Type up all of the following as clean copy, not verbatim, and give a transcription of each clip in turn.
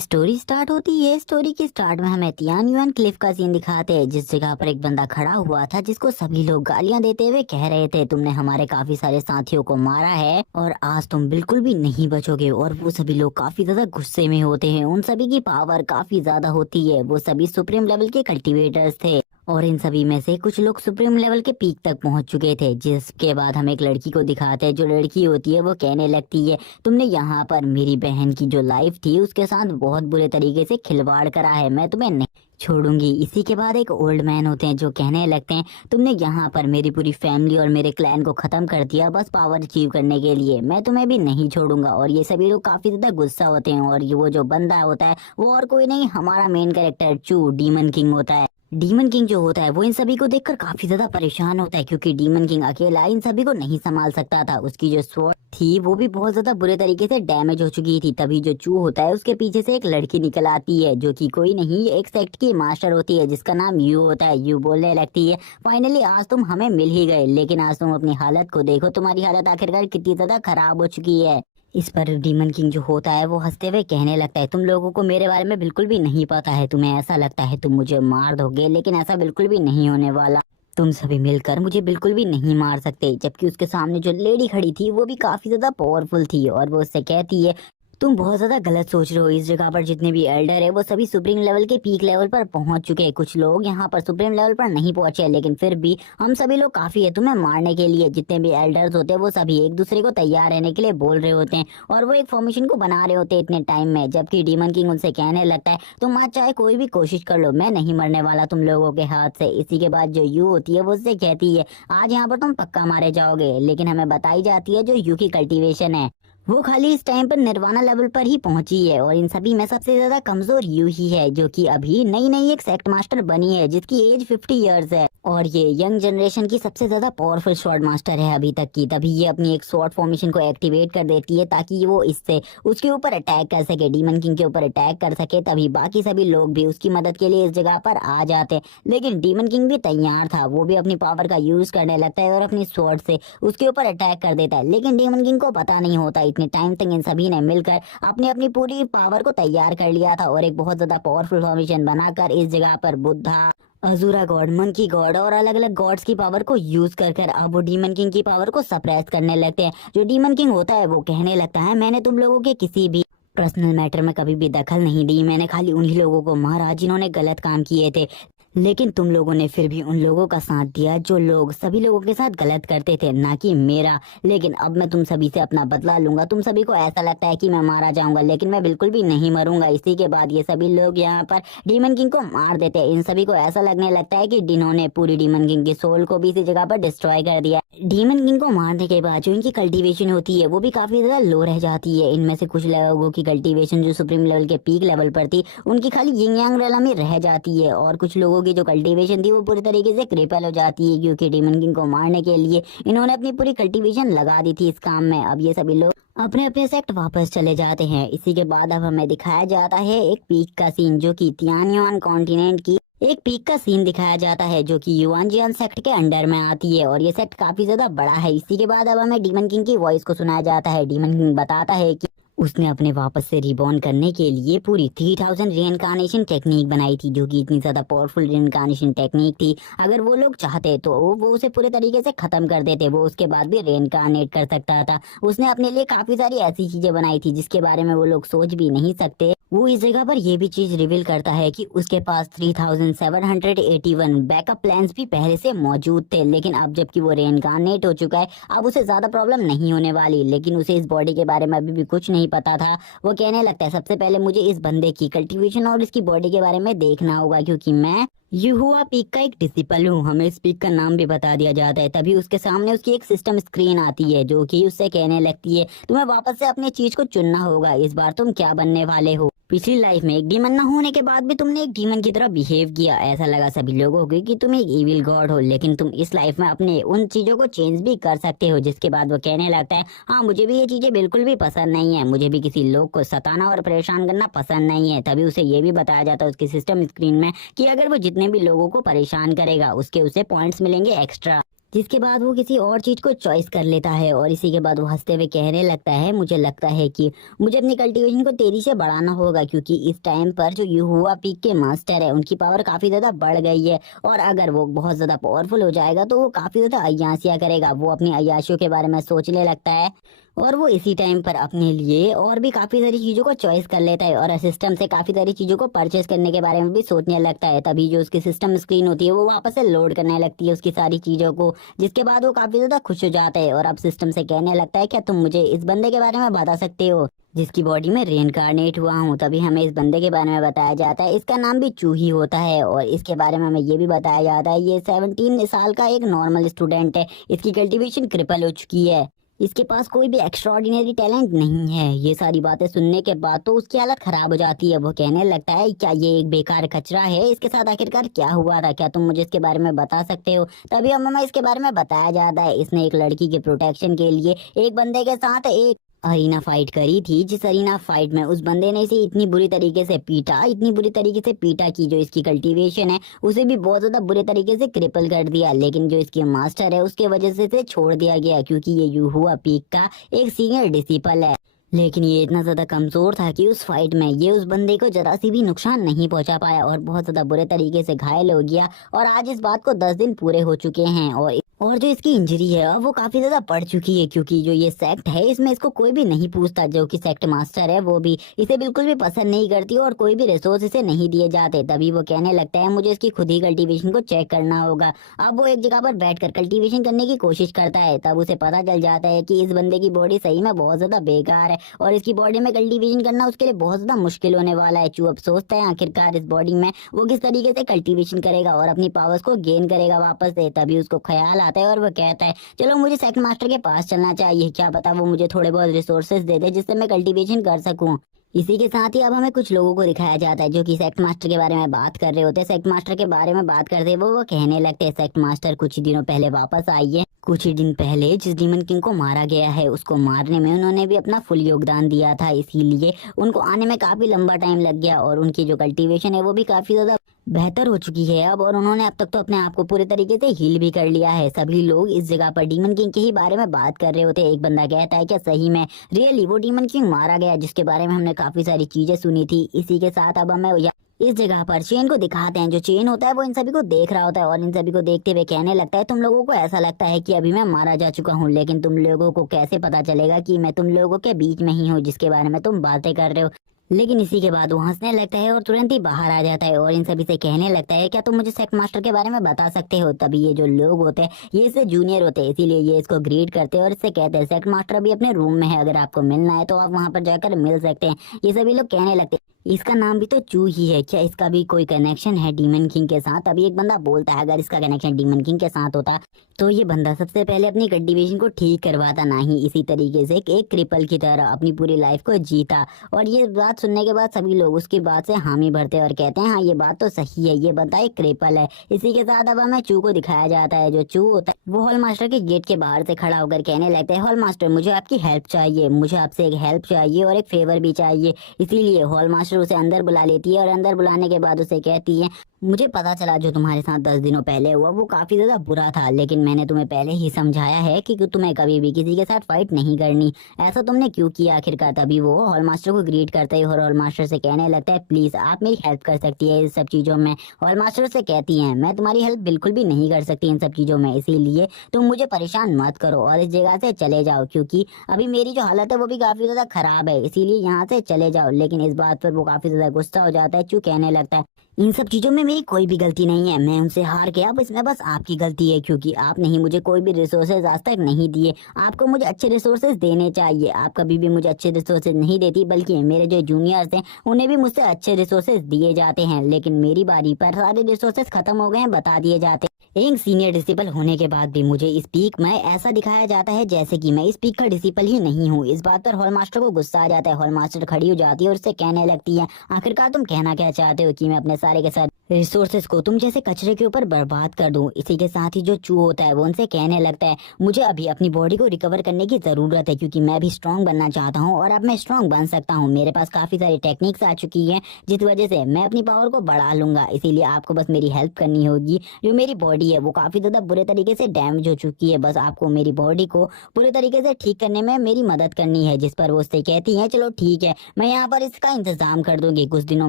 Story start होती है। Story के स्टार्ट में हमें तियान युआन क्लिफ का सीन दिखाते हैं, जिस जगह पर एक बंदा खड़ा हुआ था जिसको सभी लोग गालियां देते हुए कह रहे थे तुमने हमारे काफी सारे साथियों को मारा है और आज तुम बिल्कुल भी नहीं बचोगे। और वो सभी लोग काफी ज्यादा गुस्से में होते हैं। उन सभी की पावर काफी ज्यादा होती है। वो सभी सुप्रीम लेवल के कल्टिवेटर्स थे और इन सभी में से कुछ लोग सुप्रीम लेवल के पीक तक पहुंच चुके थे। जिसके बाद हम एक लड़की को दिखाते हैं। जो लड़की होती है वो कहने लगती है तुमने यहाँ पर मेरी बहन की जो लाइफ थी उसके साथ बहुत बुरे तरीके से खिलवाड़ करा है, मैं तुम्हें नहीं छोड़ूंगी। इसी के बाद एक ओल्ड मैन होते हैं जो कहने लगते हैं तुमने यहाँ पर मेरी पूरी फैमिली और मेरे क्लैन को खत्म कर दिया बस पावर अचीव करने के लिए, मैं तुम्हें भी नहीं छोड़ूंगा। और ये सभी लोग काफी ज्यादा गुस्सा होते हैं। और ये वो जो बंदा होता है वो और कोई नहीं, हमारा मेन कैरेक्टर चू डीमन किंग होता है। डीमन किंग जो होता है वो इन सभी को देखकर काफी ज्यादा परेशान होता है, क्योंकि डीमन किंग अकेला इन सभी को नहीं संभाल सकता था। उसकी जो स्वॉर्ड थी वो भी बहुत ज्यादा बुरे तरीके से डैमेज हो चुकी थी। तभी जो चू होता है उसके पीछे से एक लड़की निकल आती है जो कि कोई नहीं एक सेक्ट की मास्टर होती है जिसका नाम यू होता है। यू बोलने लगती है फाइनली आज तुम हमें मिल ही गए, लेकिन आज तुम अपनी हालत को देखो, तुम्हारी हालत आखिरकार कितनी ज्यादा खराब हो चुकी है। इस पर डीमन किंग जो होता है वो हंसते हुए कहने लगता है तुम लोगों को मेरे बारे में बिल्कुल भी नहीं पता है। तुम्हें ऐसा लगता है तुम मुझे मार दोगे, लेकिन ऐसा बिल्कुल भी नहीं होने वाला। तुम सभी मिलकर मुझे बिल्कुल भी नहीं मार सकते। जबकि उसके सामने जो लेडी खड़ी थी वो भी काफी ज्यादा पावरफुल थी और वो उससे कहती है तुम बहुत ज्यादा गलत सोच रहे हो। इस जगह पर जितने भी एल्डर है वो सभी सुप्रीम लेवल के पीक लेवल पर पहुंच चुके हैं। कुछ लोग यहाँ पर सुप्रीम लेवल पर नहीं पहुंचे, लेकिन फिर भी हम सभी लोग काफी है तुम्हें मारने के लिए। जितने भी एल्डर्स होते हैं वो सभी एक दूसरे को तैयार रहने के लिए बोल रहे होते हैं और वो एक फॉर्मेशन को बना रहे होते हैं इतने टाइम में। जबकि डीमन किंग उनसे कहने लगता है तुम आज चाहे कोई भी कोशिश कर लो, मैं नहीं मरने वाला तुम लोगों के हाथ से। इसी के बाद जो यू होती है वो उससे कहती है आज यहाँ पर तुम पक्का मारे जाओगे, लेकिन हमें बताई जाती है जो यू की कल्टीवेशन है वो खाली इस टाइम पर निर्वाणा लेवल पर ही पहुंची है। और इन सभी में सबसे ज्यादा कमजोर यू ही है जो कि अभी नई नई एक सेक्ट मास्टर बनी है जिसकी एज 50 इयर्स है और ये यंग जनरेशन की सबसे ज्यादा पावरफुल स्वॉर्ड मास्टर है अभी तक की। तभी ये अपनी एक स्वॉर्ड फॉर्मेशन को एक्टिवेट कर देती है ताकि वो इससे उसके ऊपर अटैक कर सके, डीमन किंग के ऊपर अटैक कर सके। तभी बाकी सभी लोग भी उसकी मदद के लिए इस जगह पर आ जाते हैं, लेकिन डीमन किंग भी तैयार था। वो भी अपनी पावर का यूज करने लगता है और अपनी स्वॉर्ड से उसके ऊपर अटैक कर देता है, लेकिन डीमन किंग को पता नहीं होता इतने टाइम तक इन सभी ने मिलकर अपनी अपनी पूरी पावर को तैयार कर लिया था और एक बहुत ज्यादा पावरफुल फॉर्मेशन बनाकर इस जगह पर बुद्धा, अजूरा गॉड, मंकी गॉड और अलग अलग गॉड्स की पावर को यूज कर अब वो डीमन किंग की पावर को सप्रेस करने लगते हैं। जो डीमन किंग होता है वो कहने लगता है मैंने तुम लोगों के किसी भी पर्सनल मैटर में कभी भी दखल नहीं दी, मैंने खाली उन्हीं लोगों को मारा जिन्होंने गलत काम किए थे, लेकिन तुम लोगों ने फिर भी उन लोगों का साथ दिया जो लोग सभी लोगों के साथ गलत करते थे, ना कि मेरा। लेकिन अब मैं तुम सभी से अपना बदला लूंगा। तुम सभी को ऐसा लगता है कि मैं मारा जाऊंगा, लेकिन मैं बिल्कुल भी नहीं मरूंगा। इसी के बाद ये सभी लोग यहाँ पर डीमन किंग को मार देते हैं। इन सभी को ऐसा लगने लगता है कि जिन्होंने पूरी डीमन किंग की सोल को भी इसी जगह पर डिस्ट्रॉय कर दिया। डीमन किंग को मारने के बाद जो इनकी कल्टीवेशन होती है वो भी काफी ज्यादा लो रह जाती है। इनमें से कुछ लोगों की कल्टीवेशन जो सुप्रीम लेवल के पीक लेवल पर थी उनकी खाली यिंग यांग रेला में रह जाती है और कुछ लोगों की जो कल्टीवेशन थी वो पूरी तरीके से क्रिपल हो जाती है, क्योंकि डीमन किंग को मारने के लिए इन्होंने अपनी पूरी कल्टीवेशन लगा दी थी इस काम में। अब ये सभी लोग अपने अपने सेक्ट वापस चले जाते हैं। इसी के बाद अब हमें दिखाया जाता है एक पीक का सीन जो कि तियानयुआन कॉन्टिनेंट की एक पीक का सीन दिखाया जाता है जो कि युआनजियान सेक्ट के अंडर में आती है और ये सेक्ट काफी ज्यादा बड़ा है। इसी के बाद अब हमें डीमन किंग की वॉइस को सुनाया जाता है। डीमन किंग बताता है कि उसने अपने वापस से रिबॉर्न करने के लिए पूरी 3000 रीइंकार्नेशन टेक्निक बनाई थी जो कि इतनी ज्यादा पावरफुल रीइंकार्नेशन टेक्निक थी। अगर वो लोग चाहते तो वो उसे पूरे तरीके से खत्म कर देते, वो उसके बाद भी रीइंकार्नेट कर सकता था। उसने अपने लिए काफी सारी ऐसी चीजें बनाई थी जिसके बारे में वो लोग सोच भी नहीं सकते। वो इस जगह पर ये भी चीज रिवील करता है कि उसके पास 3781 बैकअप प्लान्स भी पहले से मौजूद थे, लेकिन अब जबकि वो रीइंकार्नेट हो चुका है अब उसे ज्यादा प्रॉब्लम नहीं होने वाली। लेकिन उसे इस बॉडी के बारे में अभी भी कुछ नहीं पता था। वो कहने लगता है सबसे पहले मुझे इस बंदे की कल्टीवेशन और इसकी बॉडी के बारे में देखना होगा, क्योंकि मैं युहुआ पीक का एक डिसिपल हूँ। हमें इस पीक का नाम भी बता दिया जाता है। तभी उसके सामने उसकी एक सिस्टम स्क्रीन आती है जो कि उससे कहने लगती है तुम्हें वापस से अपनी चीज को चुनना होगा, इस बार तुम क्या बनने वाले हो। पिछली लाइफ में एक डीमन न होने के बाद भी तुमने एक डीमन की तरह बिहेव किया, ऐसा लगा सभी लोगों को कि तुम एक इविल गॉड हो, लेकिन तुम इस लाइफ में अपने उन चीजों को चेंज भी कर सकते हो। जिसके बाद वो कहने लगता है हाँ मुझे भी ये चीजें बिल्कुल भी पसंद नहीं है, मुझे भी किसी लोग को सताना और परेशान करना पसंद नहीं है। तभी उसे ये भी बताया जाता है उसकी सिस्टम स्क्रीन में कि अगर वो जितने भी लोगों को परेशान करेगा उसे पॉइंट्स मिलेंगे एक्स्ट्रा। जिसके बाद वो किसी और चीज को चॉइस कर लेता है और इसी के बाद वो हंसते हुए कहने लगता है, मुझे लगता है कि मुझे अपनी कल्टीवेशन को तेजी से बढ़ाना होगा, क्योंकि इस टाइम पर जो युहुआ पीक के मास्टर है उनकी पावर काफी ज्यादा बढ़ गई है और अगर वो बहुत ज्यादा पावरफुल हो जाएगा तो वो काफी ज्यादा अय्यासियां करेगा। वो अपनी अय्याशियों के बारे में सोचने लगता है और वो इसी टाइम पर अपने लिए और भी काफी सारी चीजों को चॉइस कर लेता है और सिस्टम से काफी सारी चीजों को परचेस करने के बारे में भी सोचने लगता है। तभी जो उसकी सिस्टम स्क्रीन होती है वो वापस से लोड करने लगती है उसकी सारी चीजों को, जिसके बाद वो काफी ज्यादा खुश हो जाता है और अब सिस्टम से कहने लगता है, क्या तुम मुझे इस बंदे के बारे में बता सकते हो जिसकी बॉडी में रीइंकार्नेट हुआ हूँ। तभी हमें इस बंदे के बारे में बताया जाता है, इसका नाम भी चूही होता है और इसके बारे में हमें ये भी बताया जाता है ये 17 साल का एक नॉर्मल स्टूडेंट है, इसकी कल्टीवेशन क्रिपल हो चुकी है, इसके पास कोई भी एक्स्ट्राऑर्डिनरी टैलेंट नहीं है। ये सारी बातें सुनने के बाद तो उसकी हालत खराब हो जाती है। वो कहने लगता है, क्या ये एक बेकार कचरा है, इसके साथ आखिरकार क्या हुआ था, क्या तुम मुझे इसके बारे में बता सकते हो। तभी हमें इसके बारे में बताया जाता है, इसने एक लड़की के प्रोटेक्शन के लिए एक बंदे के साथ एक अरीना फाइट करी थी, जिस अरीना फाइट में उस बंदे ने इसे इतनी बुरी तरीके से पीटा, इतनी बुरी तरीके से पीटा कि जो इसकी कल्टीवेशन है उसे भी बहुत ज्यादा बुरे तरीके से क्रिपल कर दिया। लेकिन जो इसकी मास्टर है उसके वजह से इसे छोड़ दिया गया, क्योंकि ये युहुआ पीक का एक सीनियर डिसिपल है। लेकिन ये इतना ज्यादा कमजोर था कि उस फाइट में ये उस बंदे को जरा सी भी नुकसान नहीं पहुंचा पाया और बहुत ज्यादा बुरे तरीके से घायल हो गया। और आज इस बात को 10 दिन पूरे हो चुके हैं और जो इसकी इंजरी है अब वो काफी ज्यादा बढ़ चुकी है, क्योंकि जो ये सेक्ट है इसमें इसको कोई भी नहीं पूछता। जो कि सेक्ट मास्टर है वो भी इसे बिल्कुल भी पसंद नहीं करती और कोई भी रिसोर्स इसे नहीं दिए जाते। तभी वो कहने लगता है, मुझे इसकी खुद ही कल्टीवेशन को चेक करना होगा। अब वो एक जगह पर बैठकर कल्टीवेशन करने की कोशिश करता है, तब उसे पता चल जाता है कि इस बंदे की बॉडी सही में बहुत ज्यादा बेकार है और इसकी बॉडी में कल्टीवेशन करना उसके लिए बहुत ज्यादा मुश्किल होने वाला है। चू अब सोचता है आखिरकार इस बॉडी में वो किस तरीके से कल्टीवेशन करेगा और अपनी पावर्स को गेन करेगा वापस से। तभी उसको ख्याल आता है और वो कहता है, चलो मुझे सेक्ट मास्टर के पास चलना चाहिए, क्या पता वो मुझे थोड़े बहुत रिसोर्सेज दे दे जिससे मैं कल्टीवेशन कर सकूं। इसी के साथ ही अब हमें कुछ लोगों को दिखाया जाता है जो कि सेक्ट मास्टर के बारे में बात कर रहे होते हैं। सेक्ट मास्टर के बारे में बात करते वो कहने लगते हैं, सेक्ट मास्टर कुछ ही दिनों पहले वापस आई है। कुछ ही दिन पहले जिस डीमन किंग को मारा गया है उसको मारने में उन्होंने भी अपना फुल योगदान दिया था, इसीलिए उनको आने में काफी लंबा टाइम लग गया और उनकी जो कल्टीवेशन है वो भी काफी ज्यादा बेहतर हो चुकी है अब। और उन्होंने अब तक तो अपने आप को पूरे तरीके से हील भी कर लिया है। सभी लोग इस जगह पर डीमन किंग के ही बारे में बात कर रहे होते हैं। एक बंदा कहता है, क्या सही में रियली वो डीमन किंग मारा गया जिसके बारे में हमने काफी सारी चीजें सुनी थी। इसी के साथ अब हमें इस जगह पर चेन को दिखाते हैं। जो चेन होता है वो इन सभी को देख रहा होता है और इन सभी को देखते हुए कहने लगता है, तुम लोगों को ऐसा लगता है कि अभी मैं मारा जा चुका हूँ, लेकिन तुम लोगों को कैसे पता चलेगा कि मैं तुम लोगों के बीच में ही हूँ जिसके बारे में तुम बातें कर रहे हो। लेकिन इसी के बाद वो हंसने लगता है और तुरंत ही बाहर आ जाता है और इन सभी से कहने लगता है, क्या तुम मुझे सेक्ट मास्टर के बारे में बता सकते हो। तभी ये जो लोग होते हैं ये इससे जूनियर होते हैं, इसीलिए ये इसको ग्रीट करते हैं और इससे कहते हैं, सेक्ट मास्टर अभी अपने रूम में है, अगर आपको मिलना है तो आप वहां पर जाकर मिल सकते हैं। ये सभी लोग कहने लगते हैं, इसका नाम भी तो चू ही है, क्या इसका भी कोई कनेक्शन है डीमन किंग के साथ। अभी एक बंदा बोलता है, अगर इसका कनेक्शन डीमन किंग के साथ होता तो ये बंदा सबसे पहले अपनी कल्टीवेशन को ठीक करवाता, ना ही इसी तरीके से एक क्रिपल की तरह अपनी पूरी लाइफ को जीता। और ये बात सुनने के बाद सभी लोग उसकी बात से हामी भरते और कहते हैं, हाँ ये बात तो सही है, ये बंदा एक क्रिपल है। इसी के साथ अब हमें चू को दिखाया जाता है। जो चू होता है वो हॉल मास्टर के गेट के बाहर से खड़ा होकर कहने लगता है, हॉल मास्टर मुझे आपकी हेल्प चाहिए, मुझे आपसे एक हेल्प चाहिए और एक फेवर भी चाहिए। इसीलिए हॉल मास्टर उसे अंदर बुला लेती है और अंदर बुलाने के बाद उसे कहती है, मुझे पता चला जो तुम्हारे साथ 10 दिनों पहले हुआ वो काफी ज्यादा बुरा था, लेकिन मैंने तुम्हें पहले ही समझाया है कि तुम्हें कभी भी किसी के साथ फाइट नहीं करनी, ऐसा तुमने क्यों किया आखिरकार। तभी वो हॉल मास्टर को ग्रीट करता है और हॉल मास्टर से कहने लगता है, प्लीज आप मेरी हेल्प कर सकती है इस सब चीजों में। हॉल मास्टर से कहती है, मैं तुम्हारी हेल्प बिल्कुल भी नहीं कर सकती इन सब चीजों में, इसीलिए तुम मुझे परेशान मत करो और इस जगह से चले जाओ, क्योंकि अभी मेरी जो हालत है वो भी काफी ज्यादा खराब है, इसीलिए यहाँ से चले जाओ। लेकिन इस बात पर वो काफी ज्यादा गुस्सा हो जाता है। चू कहने लगता है, इन सब चीजों में मेरी कोई भी गलती नहीं है, मैं उनसे हार गया, अब इसमें बस आपकी गलती है, क्योंकि आपने ही मुझे कोई भी रिसोर्सेज आज तक नहीं दिए। आपको मुझे अच्छे रिसोर्सेज देने चाहिए, आप कभी भी मुझे अच्छे रिसोर्सेज नहीं देती, बल्कि मेरे जो जूनियर्स हैं उन्हें भी मुझसे अच्छे रिसोर्सेज दिए जाते हैं, लेकिन मेरी बारी पर सारे रिसोर्सेज खत्म हो गए हैं, बता दिए जाते हैं। एक सीनियर डिसिपल होने के बाद भी मुझे इस पीक में ऐसा दिखाया जाता है जैसे कि मैं इस पीक का डिसिपल ही नहीं हूँ। इस बात पर हॉल मास्टर को गुस्सा आ जाता है। हॉल मास्टर खड़ी हो जाती है और उससे कहने लगती है, आखिरकार तुम कहना क्या चाहते हो कि मैं अपने सारे के साथ रिसोर्सेज को तुम जैसे कचरे के ऊपर बर्बाद कर दूं। इसी के साथ ही जो चू होता है वो उनसे कहने लगता है मुझे अभी अपनी बॉडी को रिकवर करने की जरूरत है, क्योंकि मैं भी स्ट्रांग बनना चाहता हूं और अब मैं स्ट्रांग बन सकता हूं। मेरे पास काफी सारी टेक्निक्स आ चुकी हैं जिस वजह से मैं अपनी पावर को बढ़ा लूंगा। इसीलिए आपको बस मेरी हेल्प करनी होगी। जो मेरी बॉडी है वो काफी ज्यादा बुरे तरीके से डैमेज हो चुकी है, बस आपको मेरी बॉडी को पूरे तरीके से ठीक करने में मेरी मदद करनी है। जिस पर वो उससे कहती है चलो ठीक है, मैं यहाँ पर इसका इंतजाम कर दूंगी। कुछ दिनों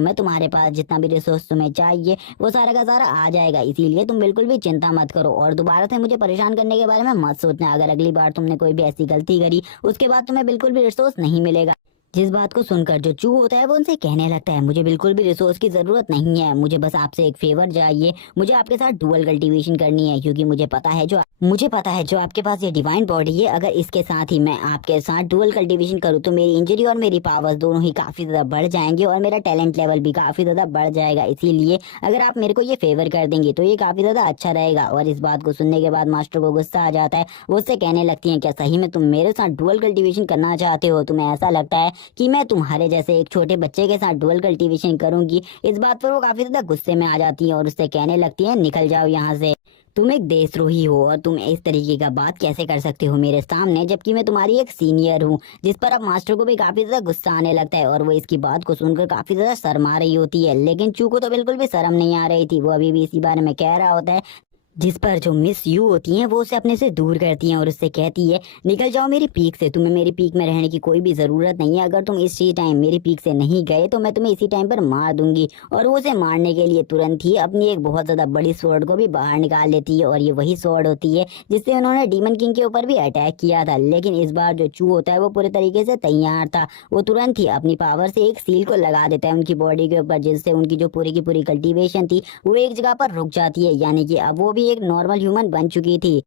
में तुम्हारे पास जितना भी रिसोर्स तुम्हें चाहिए वो सारा का सारा आ जाएगा। इसीलिए तुम बिल्कुल भी चिंता मत करो और दोबारा से मुझे परेशान करने के बारे में मत सोचना। अगर अगली बार तुमने कोई भी ऐसी गलती करी उसके बाद तुम्हें बिल्कुल भी रिसोर्स नहीं मिलेगा। जिस बात को सुनकर जो चू होता है वो उनसे कहने लगता है मुझे बिल्कुल भी रिसोर्स की जरूरत नहीं है, मुझे बस आपसे एक फेवर चाहिए। मुझे आपके साथ डुअल कल्टीवेशन करनी है, क्योंकि मुझे पता है जो आपके पास ये डिवाइन बॉडी है, अगर इसके साथ ही मैं आपके साथ डुअल कल्टीवेशन करूँ तो मेरी इंजरी और मेरी पावर्स दोनों ही काफी ज्यादा बढ़ जाएंगे और मेरा टैलेंट लेवल भी काफी ज्यादा बढ़ जाएगा। इसीलिए अगर आप मेरे को ये फेवर कर देंगे तो ये काफी ज्यादा अच्छा रहेगा। और इस बात को सुनने के बाद मास्टर को गुस्सा आ जाता है। वो उससे कहने लगती है क्या सही में तुम मेरे साथ डुअल कल्टीवेशन करना चाहते हो? तुम्हें ऐसा लगता है कि मैं तुम्हारे जैसे एक छोटे बच्चे के साथ डुअल कल्टीवेशन करूंगी? इस बात पर वो काफी ज्यादा गुस्से में आ जाती है और उससे कहने लगती है निकल जाओ यहाँ से, तुम एक देशद्रोही हो और तुम इस तरीके का बात कैसे कर सकते हो मेरे सामने, जबकि मैं तुम्हारी एक सीनियर हूँ। जिस पर अब मास्टर को भी काफी ज्यादा गुस्सा आने लगता है और वो इसकी बात को सुनकर काफी ज्यादा शर्मा रही होती है। लेकिन चू को तो बिल्कुल भी शर्म नहीं आ रही थी, वो अभी भी इसी बारे में कह रहा होता है। जिस पर जो मिस यू होती हैं वो उसे अपने से दूर करती हैं और उससे कहती है निकल जाओ मेरी पीक से, तुम्हें मेरी पीक में रहने की कोई भी जरूरत नहीं है। अगर तुम इसी टाइम मेरी पीक से नहीं गए तो मैं तुम्हें इसी टाइम पर मार दूंगी। और वो उसे मारने के लिए तुरंत ही अपनी एक बहुत ज्यादा बड़ी स्वॉर्ड को भी बाहर निकाल लेती है और ये वही स्वॉर्ड होती है जिससे उन्होंने डीमन किंग के ऊपर भी अटैक किया था। लेकिन इस बार जो चू होता है वो पूरे तरीके से तैयार था। वो तुरंत ही अपनी पावर से एक सील को लगा देता है उनकी बॉडी के ऊपर, जिससे उनकी जो पूरी की पूरी कल्टीवेशन थी वो एक जगह पर रुक जाती है, यानी कि अब वो भी एक नॉर्मल ह्यूमन बन चुकी थी।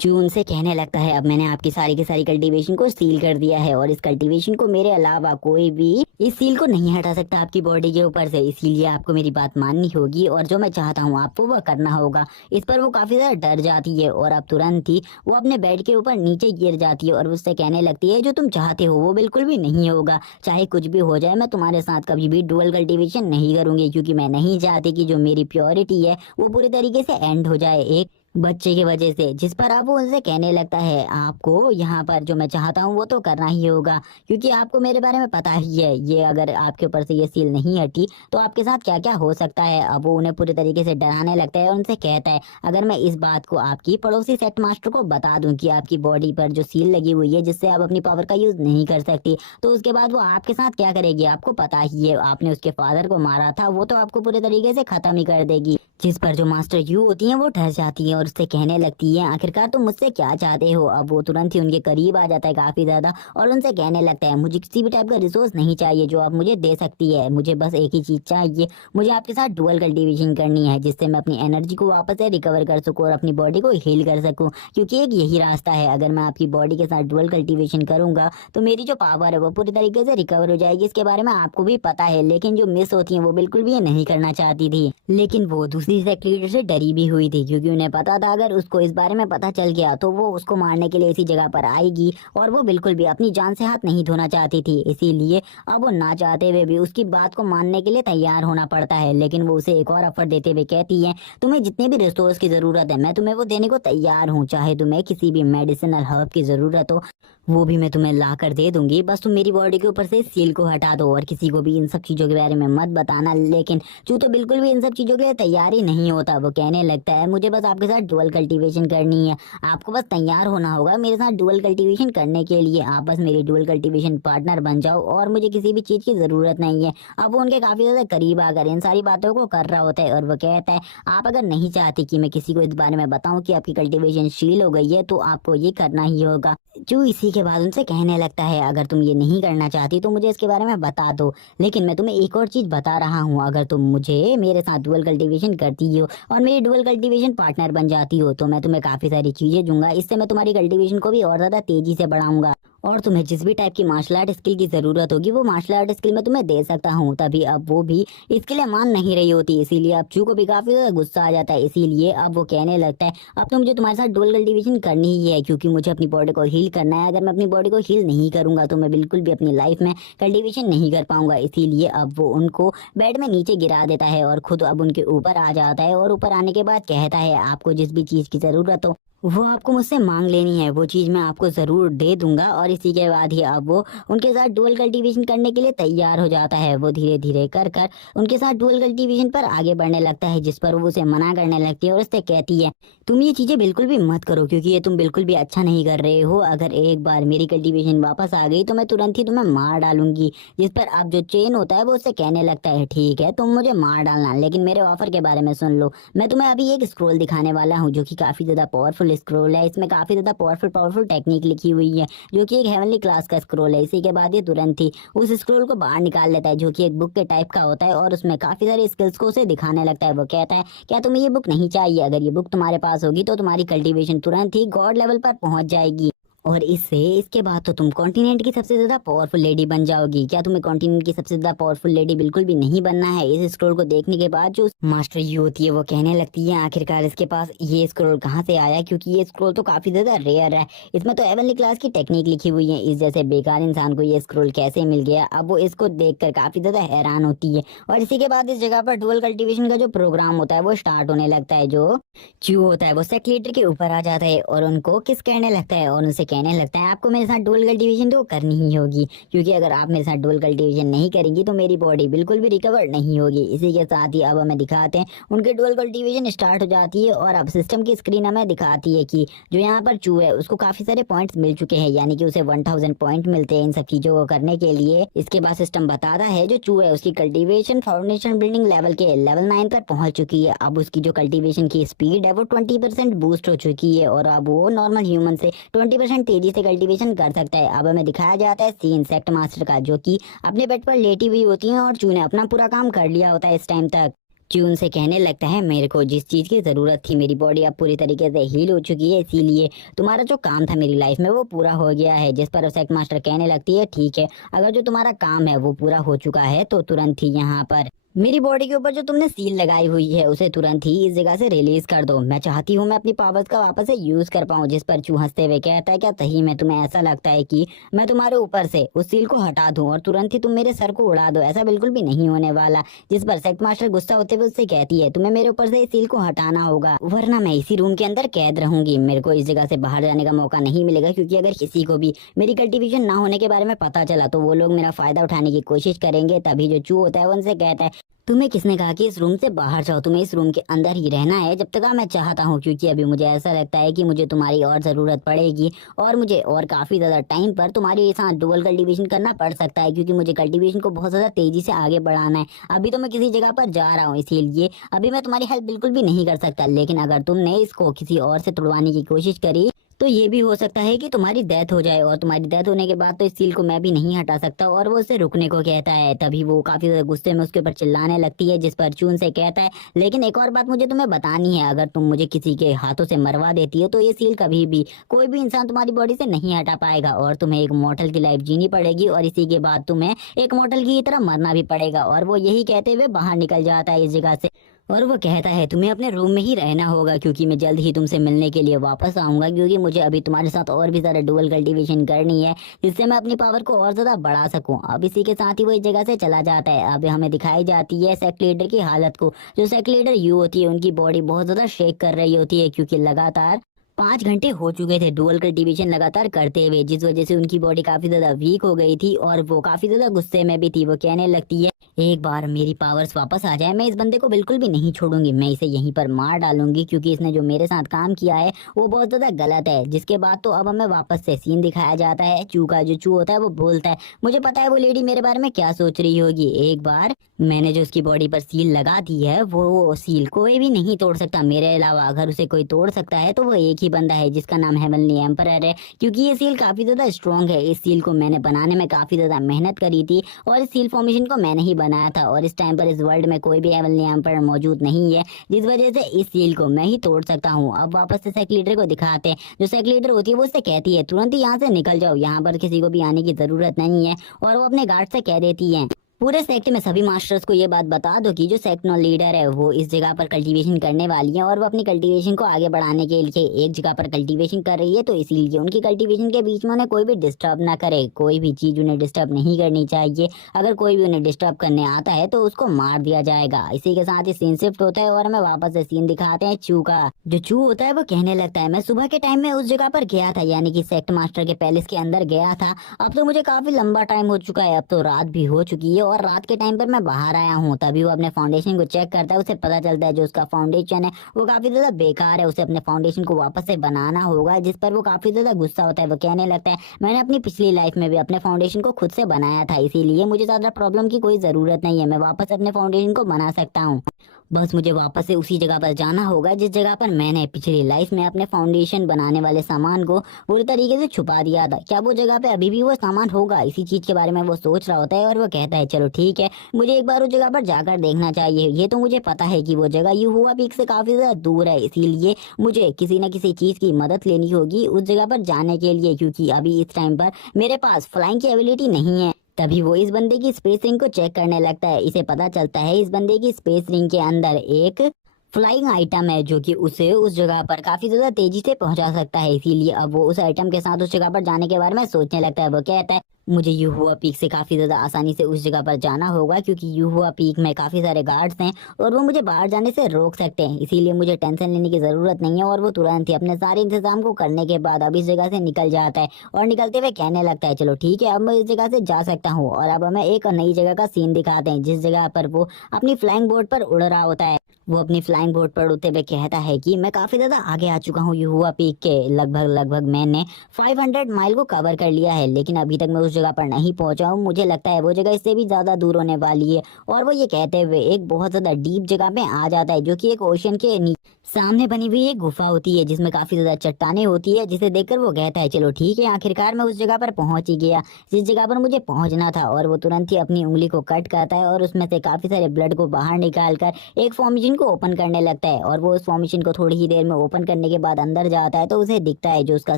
चून से कहने लगता है अब मैंने आपकी सारी की सारी कल्टीवेशन को सील कर दिया है और इस कल्टीवेशन को मेरे अलावा कोई भी इस सील को नहीं हटा सकता आपकी बॉडी के ऊपर से। इसीलिए आपको मेरी बात माननी होगी और जो मैं चाहता हूँ आपको वह करना होगा। इस पर वो काफी ज्यादा डर जाती है और अब तुरंत ही वो अपने बेड के ऊपर नीचे गिर जाती है और उससे कहने लगती है जो तुम चाहते हो वो बिल्कुल भी नहीं होगा। चाहे कुछ भी हो जाए मैं तुम्हारे साथ कभी भी डुअल कल्टीवेशन नहीं करूंगी, क्योंकि मैं नहीं चाहती कि जो मेरी प्योरिटी है वो पूरे तरीके से एंड हो जाए एक बच्चे की वजह से। जिस पर अब वो उनसे कहने लगता है आपको यहाँ पर जो मैं चाहता हूँ वो तो करना ही होगा, क्योंकि आपको मेरे बारे में पता ही है ये अगर आपके ऊपर से ये सील नहीं हटी तो आपके साथ क्या क्या हो सकता है। अब वो उन्हें पूरे तरीके से डराने लगता है और उनसे कहता है अगर मैं इस बात को आपकी पड़ोसी सेट मास्टर को बता दूं कि आपकी बॉडी पर जो सील लगी हुई है जिससे आप अपनी पावर का यूज नहीं कर सकती, तो उसके बाद वो आपके साथ क्या करेगी आपको पता ही है। आपने उसके फादर को मारा था, वो तो आपको पूरे तरीके से खत्म ही कर देगी। जिस पर जो मास्टर यू होती हैं वो डर जाती है और उससे कहने लगती है आखिरकार तुम मुझसे क्या चाहते हो। अब वो तुरंत ही उनके करीब आ जाता है काफी ज्यादा और उनसे कहने लगता है मुझे किसी भी टाइप का रिसोर्स नहीं चाहिए जो आप मुझे दे सकती है, मुझे बस एक ही चीज चाहिए, मुझे आपके साथ डुअल कल्टीवेशन करनी है जिससे मैं अपनी एनर्जी को वापस से रिकवर कर सकूं और अपनी बॉडी को हील कर सकूं। क्योंकि एक यही रास्ता है, अगर मैं आपकी बॉडी के साथ डुअल कल्टीवेशन करूंगा तो मेरी जो पावर है वो पूरी तरीके से रिकवर हो जाएगी। इसके बारे में आपको भी पता है, लेकिन जो मिस होती है वो बिल्कुल भी ये नहीं करना चाहती थी। लेकिन वो दूसरी लीडर से डरी भी हुई थी, क्योंकि उन्हें पता था अगर उसको इस बारे में पता चल गया तो वो उसको मारने के लिए इसी जगह पर आएगी और वो बिल्कुल भी अपनी जान से हाथ नहीं धोना चाहती थी। इसीलिए अब वो ना चाहते हुए भी उसकी बात को मानने के लिए तैयार होना पड़ता है। लेकिन वो उसे एक और ऑफर देते हुए कहती है तुम्हें जितने भी रिसोर्स की जरूरत है मैं तुम्हें वो देने को तैयार हूँ, चाहे तुम्हें किसी भी मेडिसिनल हर्ब की जरूरत हो वो भी मैं तुम्हें ला कर दे दूंगी, बस तुम मेरी बॉडी के ऊपर से सील को हटा दो और किसी को भी इन सब चीजों के बारे में मत बताना। लेकिन चू तो बिल्कुल भी इन सब चीजों के लिए तैयार ही नहीं होता। वो कहने लगता है मुझे बस आपके साथ डुअल कल्टीवेशन करनी है, आपको बस तैयार होना होगा मेरे साथ डुअल कल्टीवेशन करने के लिए, आप बस मेरी डुअल कल्टीवेशन पार्टनर बन जाओ और मुझे किसी भी चीज की जरूरत नहीं है। अब वो उनके काफी ज्यादा करीब आकर इन सारी बातों को कर रहा होता है और वो कहता है आप अगर नहीं चाहती कि मैं किसी को इस बारे में बताऊं कि आपकी कल्टीवेशन शील हो गई है तो आपको ये करना ही होगा। चू इसी के बाद उनसे कहने लगता है अगर तुम ये नहीं करना चाहती तो मुझे इसके बारे में बता दो, लेकिन मैं तुम्हें एक और चीज बता रहा हूँ, अगर तुम मुझे मेरे साथ डुअल कल्टीवेशन करती हो और मेरी डुअल कल्टीवेशन पार्टनर बन जाती हो तो मैं तुम्हें काफी सारी चीजें दूंगा, इससे मैं तुम्हारी कल्टीवेशन को भी और ज्यादा तेजी से बढ़ाऊंगा और तुम्हें जिस भी टाइप की मार्शल आर्ट स्किल की जरूरत होगी वो मार्शल आर्ट स्किल मैं तुम्हें दे सकता हूँ। तभी अब वो भी इसके लिए मान नहीं रही होती, इसीलिए अब चू को भी काफी ज्यादा गुस्सा आ जाता है। इसीलिए अब वो कहने लगता है अब तो मुझे तुम्हारे साथ डुअल कल्टीवेशन करनी ही है, क्योंकि मुझे अपनी बॉडी को हील करना है। अगर मैं अपनी बॉडी को हील नहीं करूंगा तो मैं बिल्कुल भी अपनी लाइफ में कल्टीवेशन नहीं कर पाऊंगा। इसीलिए अब वो उनको बेड में नीचे गिरा देता है और खुद अब उनके ऊपर आ जाता है। और ऊपर आने के बाद कहता है आपको जिस भी चीज की जरूरत हो वो आपको मुझसे मांग लेनी है, वो चीज मैं आपको जरूर दे दूंगा। और इसी के बाद ही अब वो उनके साथ डुअल कल्टीवेशन करने के लिए तैयार हो जाता है। वो धीरे धीरे कर कर उनके साथ डुअल कल्टीवेशन पर आगे बढ़ने लगता है, जिस पर वो उसे मना करने लगती है और उससे कहती है तुम ये चीजें बिल्कुल भी मत करो, क्योंकि ये तुम बिल्कुल भी अच्छा नहीं कर रहे हो। अगर एक बार मेरी कल्टीवेशन वापस आ गई तो मैं तुरंत ही तुम्हें मार डालूंगी। जिस पर अब जो चेन होता है वो उससे कहने लगता है ठीक है तुम मुझे मार डालना, लेकिन मेरे ऑफर के बारे में सुन लो। मैं तुम्हें अभी एक स्क्रोल दिखाने वाला हूँ जो कि काफी ज्यादा पावरफुल स्क्रोल है। इसमें काफी ज्यादा पावरफुल टेक्निक लिखी हुई है जो कि एक हेवनली क्लास का स्क्रोल है। इसी के बाद ये तुरंत ही उस स्क्रोल को बाहर निकाल लेता है जो कि एक बुक के टाइप का होता है और उसमें काफी सारे स्किल्स को उसे दिखाने लगता है। वो कहता है क्या तुम्हें ये बुक नहीं चाहिए? अगर ये बुक तुम्हारे पास होगी तो तुम्हारी कल्टीवेशन तुरंत ही गॉड लेवल पर पहुंच जाएगी और इसके बाद तो तुम कॉन्टिनेंट की सबसे ज्यादा पावरफुल लेडी बन जाओगी। क्या तुम्हें कॉन्टिनेंट की सबसे ज्यादा पावरफुल लेडी बिल्कुल भी नहीं बनना है? इस स्क्रोल को देखने के बाद जो मास्टर यू होती है वो कहने लगती है आखिरकार इसके पास ये स्क्रोल कहाँ से आया, क्योंकि ये स्क्रोल तो काफी ज्यादा रेयर है। इसमें तो हेवनली क्लास की टेक्निक लिखी हुई है, इस जैसे बेकार इंसान को ये स्क्रोल कैसे मिल गया? अब वो इसको देखकर काफी ज्यादा हैरान होती है। और इसी के बाद इस जगह पर डुअल कल्टीवेशन का जो प्रोग्राम होता है वो स्टार्ट होने लगता है। जो चू होता है वो सेक्रेटरी के ऊपर आ जाता है और उनको किस कहने लगता है और उनसे कहने लगता है आपको मेरे साथ डुअल कल्टीवेशन तो करनी ही होगी, क्योंकि अगर आप मेरे साथ डुअल कल्टीवेशन नहीं करेंगी तो मेरी बॉडी बिल्कुल भी रिकवर नहीं होगी। इसी के साथ ही अब हमें दिखाते हैं उनके डुअल कल्टीवेशन स्टार्ट हो जाती है और अब सिस्टम की स्क्रीन हमें दिखाती है कि जो यहाँ पर चू है उसको काफी सारे पॉइंट्स मिल चुके हैं, यानी कि उसे 1000 पॉइंट मिलते हैं इन सब चीजों को करने के लिए। इसके बाद सिस्टम बताता है जो चू है उसकी कल्टीवेशन फाउंडेशन बिल्डिंग लेवल के लेवल 9 पर पहुंच चुकी है। अब उसकी जो कल्टीवेशन की स्पीड है वो 20% बूस्ट हो चुकी है और अब वो नॉर्मल ह्यूमन से 20% तेजी से कल्टीवेशन कर सकता है। अब हमें दिखाया जाता है सीन सेक्ट मास्टर का जो कि अपने बेड पर लेटी हुई होती है और चू ने अपना पूरा काम कर लिया होता है इस टाइम तक। चून से कहने लगता है मेरे को जिस चीज की जरूरत थी मेरी बॉडी अब पूरी तरीके से हील हो चुकी है, इसीलिए तुम्हारा जो काम था मेरी लाइफ में वो पूरा हो गया है। जिस पर सेक्ट मास्टर कहने लगती है ठीक है अगर जो तुम्हारा काम है वो पूरा हो चुका है तो तुरंत ही यहाँ पर मेरी बॉडी के ऊपर जो तुमने सील लगाई हुई है उसे तुरंत ही इस जगह से रिलीज कर दो। मैं चाहती हूँ मैं अपनी पावर्स का वापस से यूज कर पाऊँ। जिस पर चू हंसते हुए कहता है क्या सही में तुम्हें ऐसा लगता है कि मैं तुम्हारे ऊपर से उस सील को हटा दूं और तुरंत ही तुम मेरे सर को उड़ा दो? ऐसा बिल्कुल भी नहीं होने वाला। जिस पर सेक्ट मास्टर गुस्सा होते हुए उससे कहती है तुम्हें मेरे ऊपर से इस सील को हटाना होगा वरना मैं इसी रूम के अंदर कैद रहूंगी। मेरे को इस जगह से बाहर जाने का मौका नहीं मिलेगा, क्योंकि अगर किसी को भी मेरी कल्टीवेशन ना होने के बारे में पता चला तो वो लोग मेरा फायदा उठाने की कोशिश करेंगे। तभी जो चू होता है वो उनसे कहता है तुम्हें किसने कहा कि इस रूम से बाहर जाओ? तुम्हें इस रूम के अंदर ही रहना है जब तक मैं चाहता हूँ, क्योंकि अभी मुझे ऐसा लगता है कि मुझे तुम्हारी और जरूरत पड़ेगी और मुझे और काफी ज्यादा टाइम पर तुम्हारे साथ डुअल कल्टीवेशन करना पड़ सकता है, क्योंकि मुझे कल्टीवेशन को बहुत ज्यादा तेजी से आगे बढ़ाना है। अभी तो मैं किसी जगह पर जा रहा हूँ, इसीलिए अभी मैं तुम्हारी हेल्प बिल्कुल भी नहीं कर सकता। लेकिन अगर तुमने इसको किसी और से तोड़वाने की कोशिश करी तो ये भी हो सकता है कि तुम्हारी डेथ हो जाए और तुम्हारी डेथ होने के बाद तो इस सील को मैं भी नहीं हटा सकता। और वो उसे रुकने को कहता है। तभी वो काफी ज्यादा गुस्से में उसके ऊपर चिल्लाने लगती है, जिस पर चून से कहता है लेकिन एक और बात मुझे तुम्हें बतानी है, अगर तुम मुझे किसी के हाथों से मरवा देती हो तो ये सील कभी भी कोई भी इंसान तुम्हारी बॉडी से नहीं हटा पाएगा और तुम्हें एक मॉर्टल की लाइफ जीनी पड़ेगी और इसी के बाद तुम्हें एक मॉर्टल की तरह मरना भी पड़ेगा। और वो यही कहते हुए बाहर निकल जाता है इस जगह से और वो कहता है तुम्हें अपने रूम में ही रहना होगा, क्योंकि मैं जल्द ही तुमसे मिलने के लिए वापस आऊंगा, क्योंकि मुझे अभी तुम्हारे साथ और भी ज्यादा डुअल कल्टीवेशन करनी है जिससे मैं अपनी पावर को और ज्यादा बढ़ा सकूं। अब इसी के साथ ही वो इस जगह से चला जाता है। अब हमें दिखाई जाती है सेक्ट लीडर की हालत को। जो सेक्ट लीडर यू होती है उनकी बॉडी बहुत ज्यादा शेक कर रही होती है, क्योंकि लगातार 5 घंटे हो चुके थे डुअल कल्टीवेशन लगातार करते हुए, जिस वजह से उनकी बॉडी काफी ज्यादा वीक हो गई थी और वो काफी ज्यादा गुस्से में भी थी। वो कहने लगती है एक बार मेरी पावर्स वापस आ जाए मैं इस बंदे को बिल्कुल भी नहीं छोड़ूंगी, मैं इसे यहीं पर मार डालूंगी, क्योंकि इसने जो मेरे साथ काम किया है वो बहुत ज्यादा गलत है। जिसके बाद तो अब हमें वापस से सीन दिखाया जाता है। चू का जो चू होता है वो बोलता है मुझे पता है वो लेडी मेरे बारे में क्या सोच रही होगी। एक बार मैंने जो उसकी बॉडी पर सील लगा दी है वो सील कोई भी नहीं तोड़ सकता मेरे अलावा। अगर उसे कोई तोड़ सकता है तो वो एक ही बंदा है जिसका नाम हेवनली एम्परर है, क्योंकि ये सील काफी ज्यादा स्ट्रॉन्ग है। इस सील को मैंने बनाने में काफी ज्यादा मेहनत करी थी और इस सील फॉर्मेशन को मैंने ही बनाया बनाया था और इस टाइम पर इस वर्ल्ड में कोई भी एवल यहाँ पर मौजूद नहीं है, जिस वजह से इस सील को मैं ही तोड़ सकता हूँ। अब वापस से सेक्रेटरी लीडर को दिखाते हैं। जो सेक्रेटरी लीडर होती है वो उससे कहती है तुरंत ही यहाँ से निकल जाओ, यहाँ पर किसी को भी आने की जरूरत नहीं है। और वो अपने गार्ड से कह देती है पूरे सेक्ट में सभी मास्टर्स को ये बात बता दो कि जो सेक्टनल लीडर है वो इस जगह पर कल्टीवेशन करने वाली है और वो अपनी कल्टीवेशन को आगे बढ़ाने के लिए एक जगह पर कल्टीवेशन कर रही है, तो इसीलिए उनकी कल्टीवेशन के बीच में उन्हें कोई भी डिस्टर्ब ना करे। कोई भी चीज उन्हें डिस्टर्ब नहीं करनी चाहिए। अगर कोई भी उन्हें डिस्टर्ब करने आता है तो उसको मार दिया जाएगा। इसी के साथ ही सीन शिफ्ट होता है और हमें वापस से सीन दिखाते हैं चू का। जो चू होता है वो कहने लगता है मैं सुबह के टाइम में उस जगह पर गया था, यानी कि सेक्ट मास्टर के पैलेस के अंदर गया था। अब तो मुझे काफी लंबा टाइम हो चुका है, अब तो रात भी हो चुकी है और रात के टाइम पर मैं बाहर आया हूँ। तभी वो अपने फाउंडेशन को चेक करता है। उसे पता चलता है जो उसका फाउंडेशन है वो काफी ज्यादा बेकार है, उसे अपने फाउंडेशन को वापस से बनाना होगा, जिस पर वो काफी ज्यादा गुस्सा होता है। वो कहने लगता है मैंने अपनी पिछली लाइफ में भी अपने फाउंडेशन को खुद से बनाया था, इसीलिए मुझे ज्यादा प्रॉब्लम की कोई जरूरत नहीं है, मैं वापस अपने फाउंडेशन को बना सकता हूँ। बस मुझे वापस से उसी जगह पर जाना होगा जिस जगह पर मैंने पिछली लाइफ में अपने फाउंडेशन बनाने वाले सामान को पूरी तरीके से छुपा दिया था। क्या वो जगह पे अभी भी वो सामान होगा? इसी चीज के बारे में वो सोच रहा होता है और वो कहता है चलो ठीक है, मुझे एक बार उस जगह पर जाकर देखना चाहिए। ये तो मुझे पता है कि वो जगह युहुआ पीक से काफी ज्यादा दूर है, इसीलिए मुझे किसी न किसी चीज की मदद लेनी होगी उस जगह पर जाने के लिए, क्योंकि अभी इस टाइम पर मेरे पास फ्लाइंग की एबिलिटी नहीं है। तभी वो इस बंदे की स्पेस रिंग को चेक करने लगता है। इसे पता चलता है इस बंदे की स्पेस रिंग के अंदर एक फ्लाइंग आइटम है जो कि उसे उस जगह पर काफी ज्यादा तेजी से पहुंचा सकता है, इसीलिए अब वो उस आइटम के साथ उस जगह पर जाने के बारे में सोचने लगता है। वो कहता है मुझे युहुआ पीक से काफी ज्यादा आसानी से उस जगह पर जाना होगा, क्योंकि युहुआ पीक में काफी सारे गार्ड्स हैं और वो मुझे बाहर जाने से रोक सकते हैं, इसीलिए मुझे टेंशन लेने की जरूरत नहीं है। और वो तुरंत ही अपने सारे इंतजाम को करने के बाद अब इस जगह से निकल जाता है और निकलते हुए कहने लगता है चलो ठीक है, अब मैं इस जगह से जा सकता हूँ। और अब हमें एक नई जगह का सीन दिखाते हैं जिस जगह पर वो अपनी फ्लाइंग बोट पर उड़ रहा होता है। वो अपनी फ्लाइंग बोट पर उड़ते हुए कहता है कि मैं काफी ज्यादा आगे आ चुका हूँ युहुआ पीक के, लगभग मैंने 500 माइल को कवर कर लिया है, लेकिन अभी तक मैं उस जगह पर नहीं पहुंचा हूँ। मुझे लगता है वो जगह इससे भी ज्यादा दूर होने वाली है। और वो ये कहते हुए एक बहुत ज्यादा डीप जगह पे आ जाता है जो कि एक ओशन के सामने बनी हुई एक गुफा होती है जिसमें काफी ज्यादा चट्टाने होती है, जिसे देखकर वो कहता है चलो ठीक है, आखिरकार मैं उस जगह पर पहुंच ही गया जिस जगह पर मुझे पहुंचना था। और वो तुरंत ही अपनी उंगली को कट करता है और उसमें से काफी सारे ब्लड को बाहर निकाल कर एक फॉर्मेशन को ओपन करने लगता है। और वो उस फॉर्मेशन को थोड़ी ही देर में ओपन करने के बाद अंदर जाता है तो उसे दिखता है जो उसका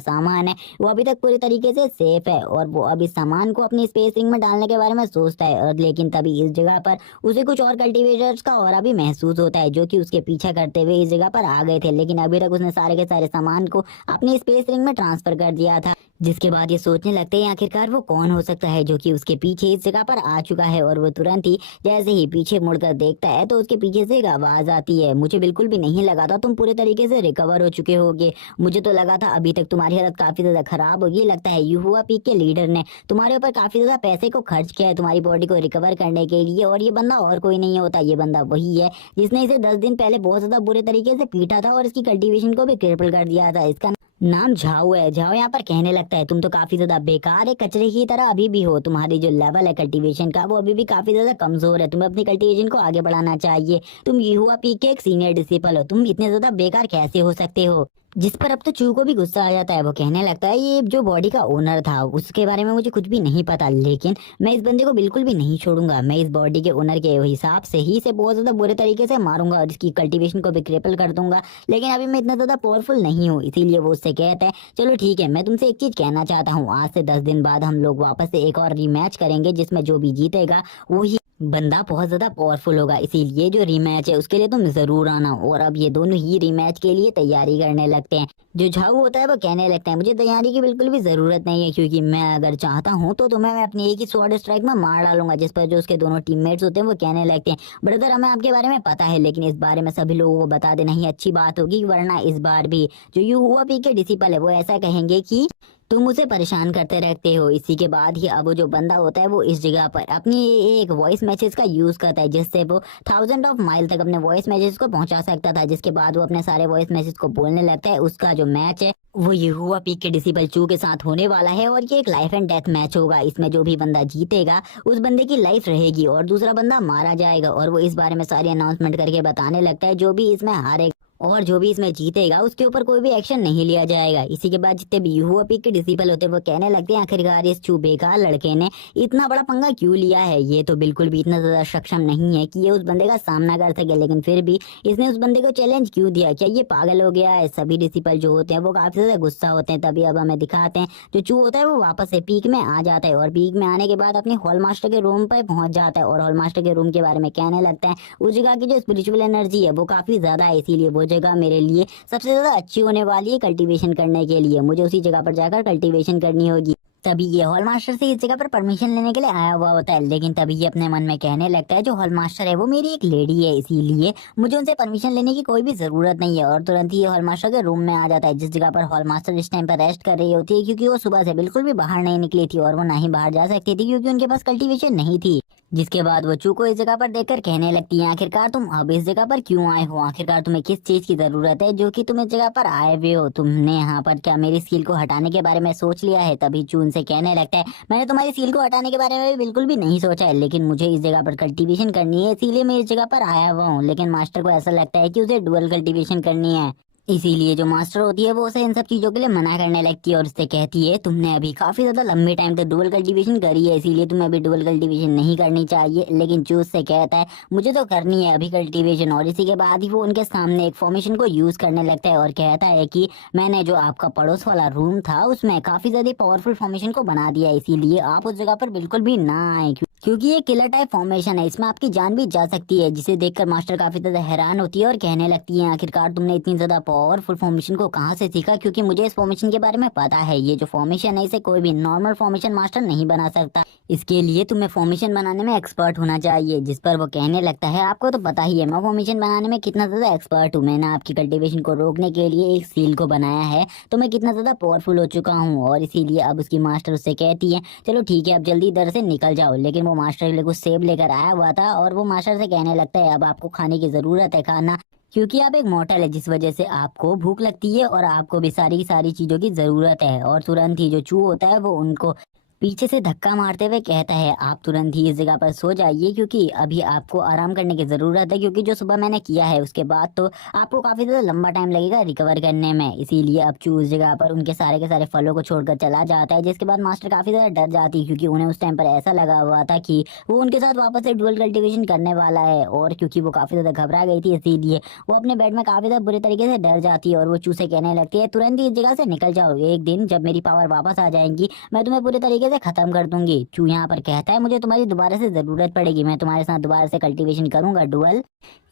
सामान है वो अभी तक पूरी तरीके से सेफ है। और वो अब इस सामान को अपनी स्पेस रिंग में डालने के बारे में सोचता है, और लेकिन तभी इस जगह पर उसे कुछ और कल्टीवेटर्स का और भी महसूस होता है जो कि उसके पीछा करते हुए इस जगह पर आ गए थे, लेकिन अभी तक उसने सारे के सारे सामान को अपनी स्पेस रिंग में ट्रांसफर कर दिया था। जिसके बाद ये सोचने लगते हैं आखिरकार वो कौन हो सकता है जो कि उसके पीछे इस जगह पर आ चुका है। और वो तुरंत ही जैसे ही पीछे मुड़कर देखता है तो उसके पीछे से एक आवाज आती है, मुझे बिल्कुल भी नहीं लगा था तुम पूरे तरीके से रिकवर हो चुके होगे, मुझे तो लगा था अभी तक तुम्हारी हालत काफी ज्यादा खराब होगी। लगता है युहुआ पीक के लीडर ने तुम्हारे ऊपर काफी ज्यादा पैसे को खर्च किया है तुम्हारी बॉडी को रिकवर करने के लिए। और ये बंदा और कोई नहीं होता, ये बंदा वही है जिसने इसे 10 दिन पहले बहुत ज्यादा बुरे तरीके से पीटा था और इसकी कल्टीवेशन को भी क्रिपल कर दिया था। इसका नाम झाओ है। झाओ यहाँ पर कहने लगता है तुम तो काफी ज्यादा बेकार है, कचरे की तरह अभी भी हो, तुम्हारी जो लेवल है कल्टीवेशन का वो अभी भी काफी ज्यादा कमजोर है, तुम्हें अपनी कल्टीवेशन को आगे बढ़ाना चाहिए। तुम युहुआ पीक के एक सीनियर डिसिपल हो, तुम इतने ज्यादा बेकार कैसे हो सकते हो? जिस पर अब तो चू को भी गुस्सा आ जाता है। वो कहने लगता है ये जो बॉडी का ओनर था उसके बारे में मुझे कुछ भी नहीं पता, लेकिन मैं इस बंदे को बिल्कुल भी नहीं छोड़ूंगा, मैं इस बॉडी के ओनर के हिसाब से ही इसे बहुत ज्यादा बुरे तरीके से मारूंगा और इसकी कल्टीवेशन को भी क्रिपल कर दूंगा। लेकिन अभी मैं इतना ज्यादा पावरफुल नहीं हूँ, इसीलिए वो उससे कहता है चलो ठीक है, मैं तुमसे एक चीज कहना चाहता हूँ, आज से 10 दिन बाद हम लोग वापस से एक और रीमैच करेंगे जिसमें जो भी जीतेगा वो ही बंदा बहुत ज्यादा पावरफुल होगा, इसीलिए जो रीमैच है उसके लिए तुम जरूर आना। और अब ये दोनों ही रीमैच के लिए तैयारी करने लगते हैं। जो झाऊ होता है वो कहने लगता है मुझे तैयारी की बिल्कुल भी जरूरत नहीं है, क्योंकि मैं अगर चाहता हूँ तो तुम्हें मैं अपनी एक ही स्वॉर्ड स्ट्राइक में मार डालूंगा। जिस पर जो उसके दोनों टीममेट्स होते हैं वो कहने लगते हैं ब्रदर हमें आपके बारे में पता है, लेकिन इस बारे में सभी लोगों को बता देना ही अच्छी बात होगी, वरना इस बार भी जो युहुआ पीक के डिसिपल है वो ऐसा कहेंगे कि तुम उसे परेशान करते रहते हो। इसी के बाद ही अब वो जो बंदा होता है वो इस जगह पर अपनी एक वॉइस मैसेज का यूज करता है जिससे वो 1000 ऑफ माइल तक अपने वॉइस मैसेज को पहुंचा सकता था। जिसके बाद वो अपने सारे वॉइस मैसेज को बोलने लगता है। उसका जो मैच है वो युहुआ पीक के डिसिपल चू के साथ होने वाला है और ये एक लाइफ एंड डेथ मैच होगा। इसमें जो भी बंदा जीतेगा उस बंदे की लाइफ रहेगी और दूसरा बंदा मारा जाएगा। और वो इस बारे में सारी अनाउंसमेंट करके बताने लगता है जो भी इसमें हारेगा और जो भी इसमें जीतेगा उसके ऊपर कोई भी एक्शन नहीं लिया जाएगा। इसी के बाद जितने भी यूओपी के डिसिपल होते हैं वो कहने लगते हैं आखिरकार इस बेकार लड़के ने इतना बड़ा पंगा क्यों लिया है, ये तो बिल्कुल भी इतना ज्यादा सक्षम नहीं है कि ये उस बंदे का सामना कर सके, लेकिन फिर भी इसने उस बंदे को चैलेंज क्यों दिया, क्या ये पागल हो गया है। सभी डिसिपल जो होते हैं वो काफी ज्यादा गुस्सा होते हैं। तभी अब हमें दिखाते हैं जो चू होता है वो वापस से पीक में आ जाता है और पीक में आने के बाद अपने हॉल मास्टर के रूम पर पहुंच जाता है और हॉल मास्टर के रूम के बारे में कहने लगता है उस जगह की जो स्पिरिचुअल एनर्जी है वो काफी ज्यादा है, इसीलिए वो जगह मेरे लिए सबसे ज्यादा अच्छी होने वाली है कल्टीवेशन करने के लिए। मुझे उसी जगह पर जाकर कल्टीवेशन करनी होगी। तभी ये हॉल मास्टर से इस जगह पर परमिशन लेने के लिए आया हुआ होता है, लेकिन तभी ये अपने मन में कहने लगता है जो हॉल मास्टर है वो मेरी एक लेडी है, इसीलिए मुझे उनसे परमिशन लेने की कोई भी जरूरत नहीं है। और तुरंत ही ये हॉल मास्टर के रूम में आ जाता है जिस जगह पर हॉल मास्टर इस टाइम पर रेस्ट कर रही होती है, क्योंकि वो सुबह से बिल्कुल भी बाहर नहीं निकली थी और वो ना ही बाहर जा सकती थी क्योंकि उनके पास कल्टीवेशन नहीं थी। जिसके बाद वो चू को इस जगह पर देखकर कहने लगती है आखिरकार तुम अब इस जगह पर क्यों आए हो, आखिरकार तुम्हें किस चीज की जरूरत है जो कि तुम इस जगह पर आए हुए हो, तुमने यहाँ पर क्या मेरी स्किल को हटाने के बारे में सोच लिया है। तभी चू उनसे कहने लगता है मैंने तुम्हारी स्किल को हटाने के बारे में भी बिल्कुल भी नहीं सोचा है, लेकिन मुझे इस जगह पर कल्टीवेशन करनी है इसीलिए मैं इस जगह पर आया हुआ हूँ। लेकिन मास्टर को ऐसा लगता है कि उसे डुअल कल्टीवेशन करनी है, इसीलिए जो मास्टर होती है वो उसे इन सब चीजों के लिए मना करने लगती है और उससे कहती है तुमने अभी काफी ज्यादा लंबे टाइम तक डुअल कल्टीवेशन करी है इसीलिए तुम्हें अभी डुअल कल्टीवेशन नहीं करनी चाहिए। लेकिन चूज से कहता है मुझे तो करनी है अभी कल्टीवेशन, और इसी के बाद ही वो उनके सामने एक फॉर्मेशन को यूज करने लगता है और कहता है कि मैंने जो आपका पड़ोस वाला रूम था उसमें काफी ज्यादा पावरफुल फॉर्मेशन को बना दिया है, इसीलिए आप उस जगह पर बिल्कुल भी ना आए क्योंकि ये किलर टाइप फॉर्मेशन है, इसमें आपकी जान भी जा सकती है। जिसे देखकर मास्टर काफी ज्यादा हैरान होती है और कहने लगती है आखिरकार तुमने इतनी ज्यादा पावरफुल फॉर्मेशन को कहाँ से सीखा, क्योंकि मुझे इस फॉर्मेशन के बारे में पता है। ये जो फॉर्मेशन है इसे कोई भी नॉर्मल फॉर्मेशन मास्टर नहीं बना सकता, इसके लिए तुम्हें फॉर्मेशन बनाने में एक्सपर्ट होना चाहिए। जिस पर वो कहने लगता है आपको तो पता ही है मैं फॉर्मेशन बनाने में कितना ज्यादा एक्सपर्ट हूँ, मैंने आपकी कल्टीवेशन को रोकने के लिए एक सील को बनाया है तो मैं कितना ज्यादा पावरफुल हो चुका हूँ। और इसीलिए अब उसकी मास्टर उससे कहती है चलो ठीक है अब जल्दी इधर से निकल जाओ। लेकिन वो मास्टर के लिए कुछ सेब लेकर आया हुआ था और वो मास्टर से कहने लगता है अब आपको खाने की जरूरत है खाना, क्योंकि आप एक मॉर्टल है जिस वजह से आपको भूख लगती है और आपको भी सारी की सारी चीजों की जरूरत है। और तुरंत ही जो चू होता है वो उनको पीछे से धक्का मारते हुए कहता है आप तुरंत ही इस जगह पर सो जाइए क्योंकि अभी आपको आराम करने की जरूरत है, क्योंकि जो सुबह मैंने किया है उसके बाद तो आपको काफी ज्यादा लंबा टाइम लगेगा रिकवर करने में। इसीलिए अब चू उस जगह पर उनके सारे के सारे फलों को छोड़कर चला जाता है, जिसके बाद मास्टर काफी ज्यादा डर जाती है क्योंकि उन्हें उस टाइम पर ऐसा लगा हुआ था कि वो उनके साथ वापस से डुअल कल्टीवेशन करने वाला है। और क्योंकि वो काफी ज्यादा घबरा गई थी इसीलिए वो अपने बेड में काफी ज्यादा बुरे तरीके से डर जाती है और वो चू से कहने लगती है तुरंत ही इस जगह से निकल जाओ, एक दिन जब मेरी पावर वापस आ जाएंगी मैं तुम्हें पूरे तरीके से खत्म कर दूंगी। चू यहाँ पर कहता है मुझे तुम्हारी दोबारा से जरूरत पड़ेगी, मैं तुम्हारे साथ दोबारा से कल्टीवेशन करूंगा डुअल,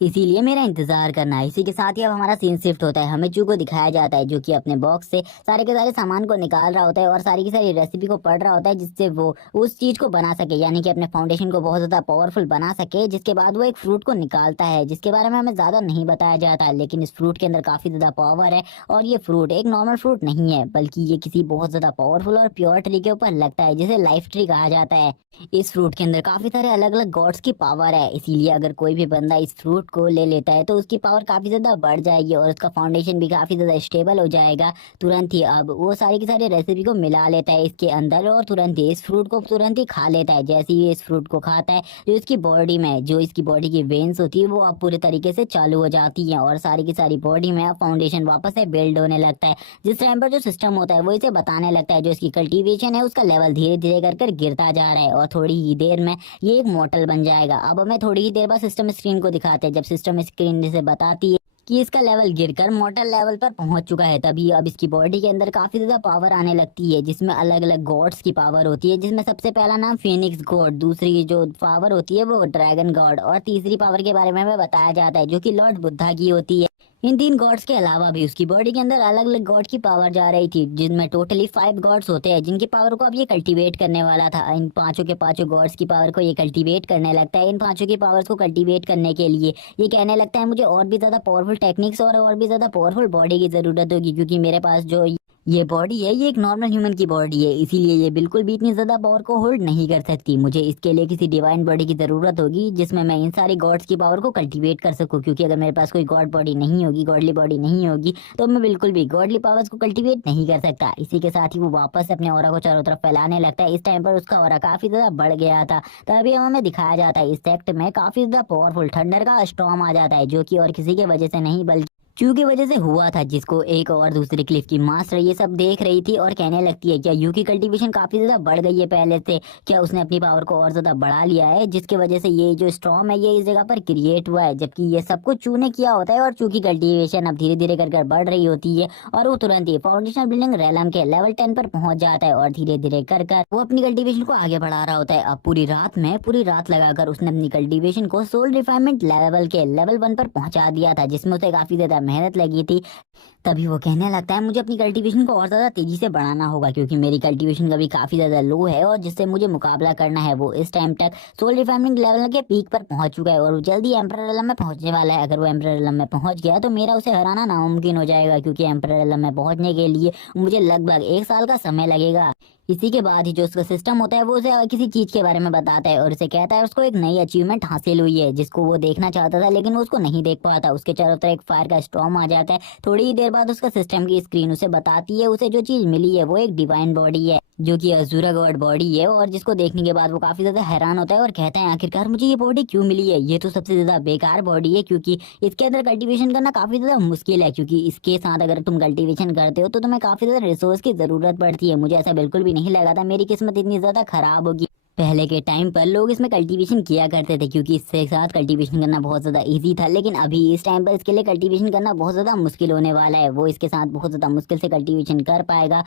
इसीलिए मेरा इंतजार करना है। इसी के साथ ही अब हमारा सीन शिफ्ट होता है, हमें चू को दिखाया जाता है जो कि अपने बॉक्स से सारे के सारे सामान को निकाल रहा होता है और सारी की सारी रेसिपी को पढ़ रहा होता है जिससे वो उस चीज को बना सके, यानी कि अपने फाउंडेशन को बहुत ज्यादा पावरफुल बना सके। जिसके बाद वो एक फ्रूट को निकालता है जिसके बारे में हमें ज्यादा नहीं बताया जाता, लेकिन इस फ्रूट के अंदर काफी ज्यादा पावर है और ये फ्रूट एक नॉर्मल फ्रूट नहीं है बल्कि ये किसी बहुत ज्यादा पावरफुल और प्योर ट्री के ऊपर लगता है जिसे लाइफ ट्री कहा जाता है। इस फ्रूट के अंदर काफी सारे अलग अलग गॉड्स की पावर है, इसीलिए अगर कोई भी बंदा इस फ्रूट को ले लेता है तो उसकी पावर काफी ज्यादा बढ़ जाएगी और उसका फाउंडेशन भी काफी ज्यादा स्टेबल हो जाएगा। तुरंत ही अब वो सारी की सारी रेसिपी को मिला लेता है इसके अंदर और तुरंत ही इस फ्रूट को तुरंत ही खा लेता है। जैसे ही इस फ्रूट को खाता है जो इसकी बॉडी में जो इसकी बॉडी की वेन्स होती है वो अब पूरे तरीके से चालू हो जाती है और सारी की सारी बॉडी में अब फाउंडेशन वापस से बिल्ड होने लगता है। जिस टाइम पर जो सिस्टम होता है वो इसे बताने लगता है जो इसकी कल्टीवेशन है उसका लेवल धीरे धीरे कर गिरता जा रहा है और थोड़ी ही देर में ये एक मॉर्टल बन जाएगा। अब हमें थोड़ी ही देर बाद सिस्टम स्क्रीन को दिखाते हैं, जब सिस्टम स्क्रीन जैसे बताती है कि इसका लेवल गिरकर मॉर्टल लेवल पर पहुंच चुका है, तभी अब इसकी बॉडी के अंदर काफी ज्यादा पावर आने लगती है जिसमें अलग अलग गॉड्स की पावर होती है, जिसमें सबसे पहला नाम फिनिक्स गॉड, दूसरी जो पावर होती है वो ड्रैगन गॉड और तीसरी पावर के बारे में हमें बताया जाता है जो कि लॉर्ड बुद्धा की होती है। इन तीन गॉड्स के अलावा भी उसकी बॉडी के अंदर अलग अलग गॉड की पावर जा रही थी जिनमें टोटली 5 गॉड्स होते हैं जिनकी पावर को अब ये कल्टीवेट करने वाला था। इन पांचों के पांचों गॉड्स की पावर को ये कल्टीवेट करने लगता है। इन पांचों की पावर्स को कल्टीवेट करने के लिए ये कहने लगता है मुझे और भी ज्यादा पावरफुल टेक्निक्स और भी ज्यादा पावरफुल बॉडी की जरूरत होगी, क्योंकि मेरे पास जो ये बॉडी है ये एक नॉर्मल ह्यूमन की बॉडी है, इसीलिए ये बिल्कुल भी इतनी ज्यादा पावर को होल्ड नहीं कर सकती। मुझे इसके लिए किसी डिवाइन बॉडी की जरूरत होगी जिसमें मैं इन सारी गॉड्स की पावर को कल्टीवेट कर सकूं, क्योंकि अगर मेरे पास कोई गॉड बॉडी नहीं होगी, गॉडली बॉडी नहीं होगी तो मैं बिल्कुल भी गॉडली पावर्स को कल्टीवेट नहीं कर सकता। इसी के साथ ही वो वापस अपने ऑरा को चारों तरफ फैलाने लगता है। इस टाइम पर उसका ऑरा काफी ज्यादा बढ़ गया था, तभी हमें दिखाया जाता है इस सेक्ट में काफी ज्यादा पावरफुल थंडर का स्टॉर्म आ जाता है जो कि और किसी के वजह से नहीं बल्कि चू की वजह से हुआ था, जिसको एक और दूसरी क्लिफ की मास्टर ये सब देख रही थी और कहने लगती है क्या यू की कल्टीवेशन काफी ज्यादा बढ़ गई है पहले से, क्या उसने अपनी पावर को और ज्यादा बढ़ा लिया है जिसकी वजह से ये जो स्टॉर्म है ये इस जगह पर क्रिएट हुआ है, जबकि ये सब कुछ चू ने किया होता है और चू की कल्टीवेशन अब धीरे धीरे कर बढ़ रही होती है और वो तुरंत ही फाउंडेशन बिल्डिंग रेलम के लेवल 10 पर पहुंच जाता है और धीरे धीरे कर वो अपनी कल्टीवेशन को आगे बढ़ा रहा होता है। अब पूरी रात लगाकर उसने अपनी कल्टीवेशन को सोल रिफाइनमेंट लेवल के लेवल 1 पर पहुंचा दिया था, जिसमें उसे काफी ज्यादा मेहनत लगी थी। तभी वो कहने लगता है मुझे अपनी कल्टीवेशन को और ज्यादा तेजी से बढ़ाना होगा, क्योंकि मेरी कल्टीवेशन का भी काफी ज्यादा लो है और जिससे मुझे मुकाबला करना है वो इस टाइम तक सोल रिफाइनिंग लेवल के पीक पर पहुंच चुका है और वो जल्दी एम्परर एलम में पहुंचने वाला है। अगर वो एम्परर एलम में पहुंच गया तो मेरा उसे हराना नामुमकिन हो जाएगा, क्योंकि एम्परर एलम में पहुंचने के लिए मुझे लगभग 1 साल का समय लगेगा। इसी के बाद ही जो उसका सिस्टम होता है वो उसे किसी चीज के बारे में बताता है और उसे कहता है उसको एक नई अचीवमेंट हासिल हुई है जिसको वो देखना चाहता था, लेकिन वो उसको नहीं देख पाता। उसके चारों तरफ एक फायर का स्टॉर्म आ जाता है। थोड़ी ही देर बाद उसका सिस्टम की स्क्रीन उसे बताती है उसे जो चीज मिली है वो एक डिवाइन बॉडी है, जो कि अजूरा गॉड बॉडी है, और जिसको देखने के बाद वो काफी ज्यादा हैरान होता है और कहता है आखिरकार मुझे ये बॉडी क्यों मिली है, ये तो सबसे ज्यादा बेकार बॉडी है, क्योंकि इसके अंदर कल्टीवेशन करना काफी ज्यादा मुश्किल है, क्योंकि इसके साथ अगर तुम कल्टीवेशन करते हो तो तुम्हें काफी ज्यादा रिसोर्स की जरूरत पड़ती है। मुझे ऐसा बिल्कुल भी नहीं लगा था मेरी किस्मत इतनी ज्यादा खराब होगी। पहले के टाइम पर लोग इसमें कल्टीवेशन किया करते थे क्योंकि इससे साथ कल्टीवेशन करना बहुत ज्यादा इजी था, लेकिन अभी इस टाइम पर इसके लिए कल्टीवेशन करना बहुत ज्यादा मुश्किल होने वाला है। वो इसके साथ बहुत ज्यादा मुश्किल से कल्टीवेशन कर पाएगा,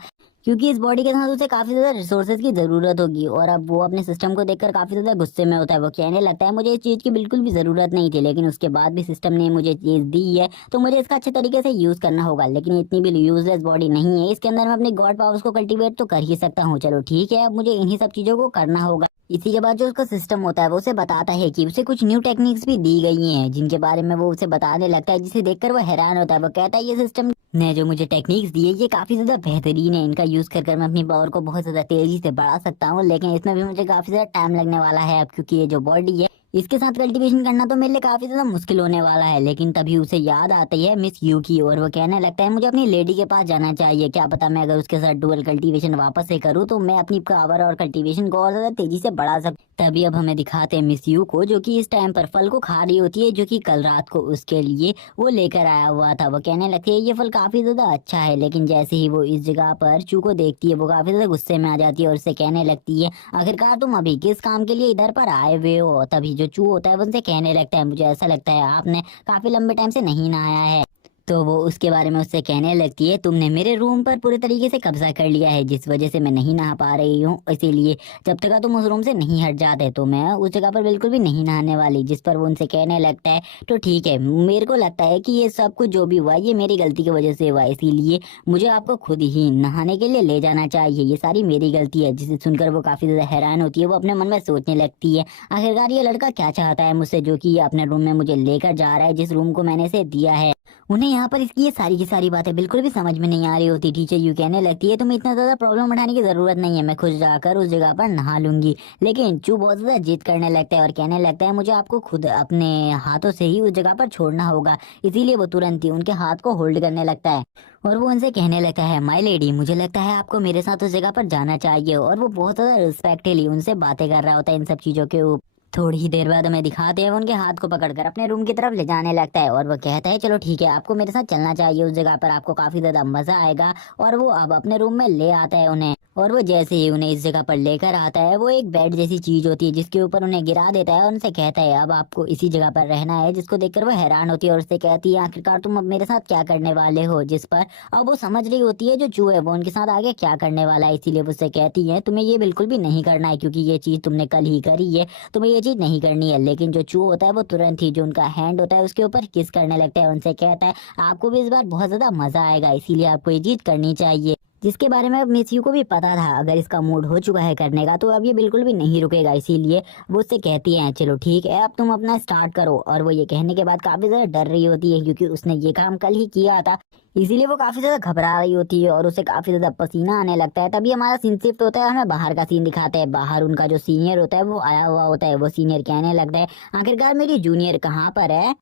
क्योंकि इस बॉडी के साथ उसे काफी ज्यादा रिसोर्सेज की जरूरत होगी। और अब वो अपने सिस्टम को देखकर काफी ज्यादा गुस्से में होता है। वो कहने लगता है मुझे इस चीज की बिल्कुल भी जरूरत नहीं थी, लेकिन उसके बाद भी सिस्टम ने मुझे चीज दी है तो मुझे इसका अच्छे तरीके से यूज करना होगा। लेकिन इतनी भी यूजलेस बॉडी नहीं है, इसके अंदर मैं अपनी गॉड पावर्स को कल्टीवेट तो कर ही सकता हूँ। चलो ठीक है, अब मुझे इन्हीं सब चीजों को करना होगा। इसी के बाद जो उसका सिस्टम होता है वो उसे बताता है कि उसे कुछ न्यू टेक्निक्स भी दी गई हैं, जिनके बारे में वो उसे बताने लगता है, जिसे देखकर वो हैरान होता है। वो कहता है ये सिस्टम ने जो मुझे टेक्निक्स दी है ये काफी ज्यादा बेहतरीन है, इनका यूज कर मैं अपनी पावर को बहुत ज्यादा तेजी से बढ़ा सकता हूँ, लेकिन इसमें भी मुझे काफी ज्यादा टाइम लगने वाला है अब, क्योंकि ये जो बॉडी है इसके साथ कल्टीवेशन करना तो मेरे लिए काफी ज्यादा मुश्किल होने वाला है। लेकिन तभी उसे याद आती है मिस यू की और वो कहने लगता है मुझे अपनी लेडी के पास जाना चाहिए, क्या पता मैं अगर उसके साथ डुअल कल्टीवेशन वापस से करूँ तो मैं अपनी पावर और कल्टीवेशन को और ज्यादा तेजी से बढ़ा सकूँ। तभी अब हमें दिखाते हैं मिस यू को, जो कि इस टाइम पर फल को खा रही होती है, जो कि कल रात को उसके लिए वो लेकर आया हुआ था। वो कहने लगती है ये फल काफी ज्यादा अच्छा है, लेकिन जैसे ही वो इस जगह पर चू को देखती है वो काफी ज्यादा गुस्से में आ जाती है और उससे कहने लगती है आखिरकार तुम अभी किस काम के लिए इधर पर आए हुए हो। तभी जो चू होता है वो उनसे कहने लगता है मुझे ऐसा लगता है आपने काफी लंबे टाइम से नहीं नहाया है। तो वो उसके बारे में उससे कहने लगती है तुमने मेरे रूम पर पूरे तरीके से कब्जा कर लिया है, जिस वजह से मैं नहीं नहा पा रही हूँ, इसीलिए जब तक तुम उस रूम से नहीं हट जाते तो मैं उस जगह पर बिल्कुल भी नहीं नहाने वाली। जिस पर वो उनसे कहने लगता है तो ठीक है, मेरे को लगता है कि ये सब कुछ जो भी हुआ ये मेरी गलती की वजह से हुआ, इसीलिए मुझे आपको खुद ही नहाने के लिए ले जाना चाहिए, ये सारी मेरी गलती है। जिसे सुनकर वो काफी ज्यादा हैरान होती है। वो अपने मन में सोचने लगती है आखिरकार ये लड़का क्या चाहता है मुझसे, जो कि अपने रूम में मुझे लेकर जा रहा है, जिस रूम को मैंने इसे दिया है। उन्हें यहाँ पर इसकी ये सारी की सारी बातें बिल्कुल भी समझ में नहीं आ रही होती। टीचर यू कहने लगती है तुम्हें इतना ज्यादा प्रॉब्लम उठाने की जरूरत नहीं है, मैं खुद जाकर उस जगह पर नहा लूंगी। लेकिन चू बहुत ज्यादा जिद करने लगता है और कहने लगता है मुझे आपको खुद अपने हाथों से ही उस जगह पर छोड़ना होगा, इसीलिए वो तुरंत ही उनके हाथ को होल्ड करने लगता है और वो उनसे कहने लगता है माय लेडी मुझे लगता है आपको मेरे साथ उस जगह पर जाना चाहिए। और वो बहुत ज्यादा रिस्पेक्टली उनसे बातें कर रहा होता है इन सब चीजों के ऊपर। थोड़ी ही देर बाद हमें दिखाते हैं वो उनके हाथ को पकड़कर अपने रूम की तरफ ले जाने लगता है और वो कहता है चलो ठीक है आपको मेरे साथ चलना चाहिए उस जगह पर, आपको काफी ज्यादा मजा आएगा। और वो अब अपने रूम में ले आता है उन्हें, और वो जैसे ही उन्हें इस जगह पर लेकर आता है वो एक बेड जैसी चीज होती है जिसके ऊपर उन्हें गिरा देता है और उनसे कहता है अब आपको इसी जगह पर रहना है, जिसको देखकर वो हैरान होती है और उससे कहती है आखिरकार तुम अब मेरे साथ क्या करने वाले हो। जिस पर अब वो समझ रही होती है जो चू है वो उनके साथ आगे क्या करने वाला है, इसीलिए वो उससे कहती है तुम्हें ये बिल्कुल भी नहीं करना है, क्योंकि ये चीज तुमने कल ही करी है, तुम्हें ये चीज नहीं करनी है। लेकिन जो चू होता है वो तुरंत ही जो उनका हैंड होता है उसके ऊपर किस करने लगता है, उनसे कहता है आपको भी इस बार बहुत ज्यादा मजा आएगा, इसीलिए आपको ये चीज करनी चाहिए। जिसके बारे में मिस यू को भी पता था अगर इसका मूड हो चुका है करने का तो अब ये बिल्कुल भी नहीं रुकेगा, इसीलिए वो उससे कहती है चलो ठीक है अब तुम अपना स्टार्ट करो। और वो ये कहने के बाद काफी ज्यादा डर रही होती है क्योंकि उसने ये काम कल ही किया था, इसीलिए वो काफी ज्यादा घबरा रही होती है और उसे काफी ज्यादा पसीना आने लगता है। तभी हमारा सीन शिफ्ट होता है, हमें बाहर का सीन दिखाते हैं। बाहर उनका जो सीनियर होता है वो आया हुआ होता है। वो सीनियर कहने लगता है आखिरकार मेरी जूनियर कहाँ पर है।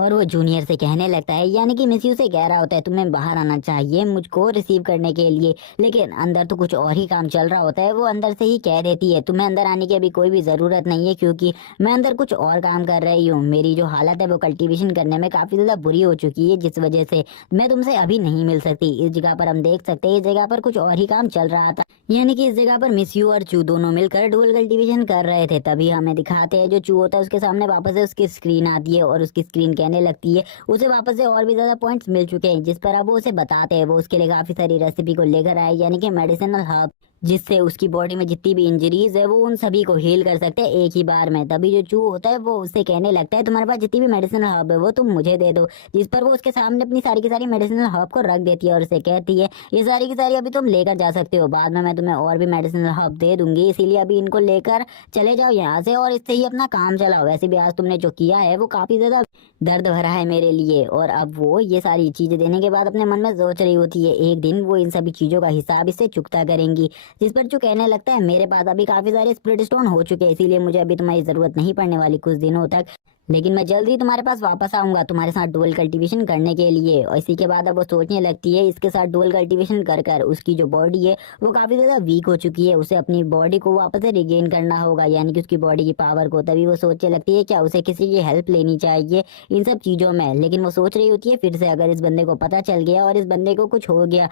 और वो जूनियर से कहने लगता है, यानी कि मिस यू से कह रहा होता है तुम्हें बाहर आना चाहिए मुझको रिसीव करने के लिए, लेकिन अंदर तो कुछ और ही काम चल रहा होता है। वो अंदर से ही कह देती है तुम्हें अंदर आने की अभी कोई भी जरूरत नहीं है, क्योंकि मैं अंदर कुछ और काम कर रही हूँ। मेरी जो हालत है वो कल्टीवेशन करने में काफी ज्यादा बुरी हो चुकी है, जिस वजह से मैं तुमसे अभी नहीं मिल सकती। इस जगह पर हम देख सकते हैं इस जगह पर कुछ और ही काम चल रहा था, यानी कि इस जगह पर मिस यू और चू दोनों मिलकर डुअल कल्टीवेशन कर रहे थे। तभी हमें दिखाते हैं जो चू होता है उसके सामने वापस से उसकी स्क्रीन आती है और उसकी स्क्रीन कहने लगती है उसे वापस से और भी ज्यादा पॉइंट्स मिल चुके हैं, जिस पर अब वो उसे बताते हैं वो उसके लिए काफी सारी रेसिपी को लेकर आए, यानी कि मेडिसिनल हर्ब, जिससे उसकी बॉडी में जितनी भी इंजरीज है वो उन सभी को हील कर सकते हैं एक ही बार में। तभी जो चू होता है वो उससे कहने लगता है तुम्हारे पास जितनी भी मेडिसिनल हर्ब है वो तुम मुझे दे दो, जिस पर वो उसके सामने अपनी सारी की सारी मेडिसिनल हर्ब को रख देती है और उसे कहती है ये सारी की सारी अभी तुम लेकर जा सकते हो, बाद में मैं तुम्हें और भी मेडिसिनल हर्ब दे दूंगी, इसीलिए अभी इनको लेकर चले जाओ यहाँ से और इससे ही अपना काम चलाओ। वैसे भी आज तुमने जो किया है वो काफी ज्यादा दर्द भरा है मेरे लिए। और अब वो ये सारी चीजें देने के बाद अपने मन में सोच रही होती है एक दिन वो इन सभी चीजों का हिसाब इससे चुकता करेंगी, जिस पर जो कहने लगता है मेरे पास अभी काफी सारे स्पिरिट स्टोन हो चुके हैं, इसीलिए मुझे अभी तुम्हारी जरूरत नहीं पड़ने वाली कुछ दिनों तक, लेकिन मैं जल्द ही तुम्हारे पास वापस आऊंगा तुम्हारे साथ डुअल कल्टीवेशन करने के लिए। और इसी के बाद अब वो सोचने लगती है इसके साथ डुअल कल्टीवेशन कर कर उसकी जो बॉडी है वो काफी ज्यादा वीक हो चुकी है, उसे अपनी बॉडी को वापस से रिगेन करना होगा, यानी कि उसकी बॉडी की पावर को। तभी वो सोचने लगती है क्या उसे किसी की हेल्प लेनी चाहिए इन सब चीजों में, लेकिन वो सोच रही होती है फिर से अगर इस बंदे को पता चल गया और इस बंदे को कुछ हो गया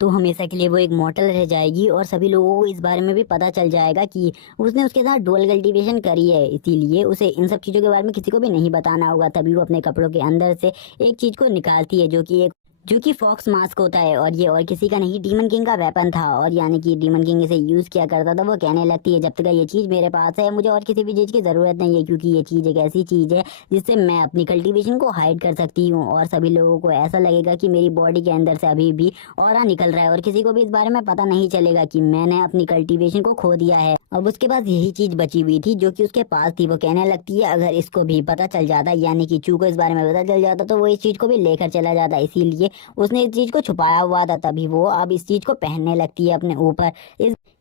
तो हमेशा के लिए वो एक मॉर्टल रह जाएगी और सभी लोगों को इस बारे में भी पता चल जाएगा कि उसने उसके साथ डुअल कल्टीवेशन करी है, इसीलिए उसे इन सब चीजों के बारे में किसी को भी नहीं बताना होगा। तभी वो अपने कपड़ों के अंदर से एक चीज को निकालती है जो कि फॉक्स मास्क होता है, और ये और किसी का नहीं डीमन किंग का वेपन था, और यानी कि डीमन किंग इसे यूज किया करता था। वो कहने लगती है जब तक ये चीज मेरे पास है मुझे और किसी भी चीज की जरूरत नहीं है, क्योंकि ये चीज एक ऐसी चीज है जिससे मैं अपनी कल्टीवेशन को हाइड कर सकती हूँ और सभी लोगों को ऐसा लगेगा कि मेरी बॉडी के अंदर से अभी भी ऑरा निकल रहा है और किसी को भी इस बारे में पता नहीं चलेगा कि मैंने अपनी कल्टीवेशन को खो दिया है। अब उसके पास यही चीज बची हुई थी जो कि उसके पास थी। वो कहने लगती है अगर इसको भी पता चल जाता, यानी कि चू को इस बारे में पता चल जाता, तो वो इस चीज को भी लेकर चला जाता, इसीलिए उसने इस चीज को छुपाया हुआ था। तभी वो अब इस चीज को पहनने लगती है अपने ऊपर।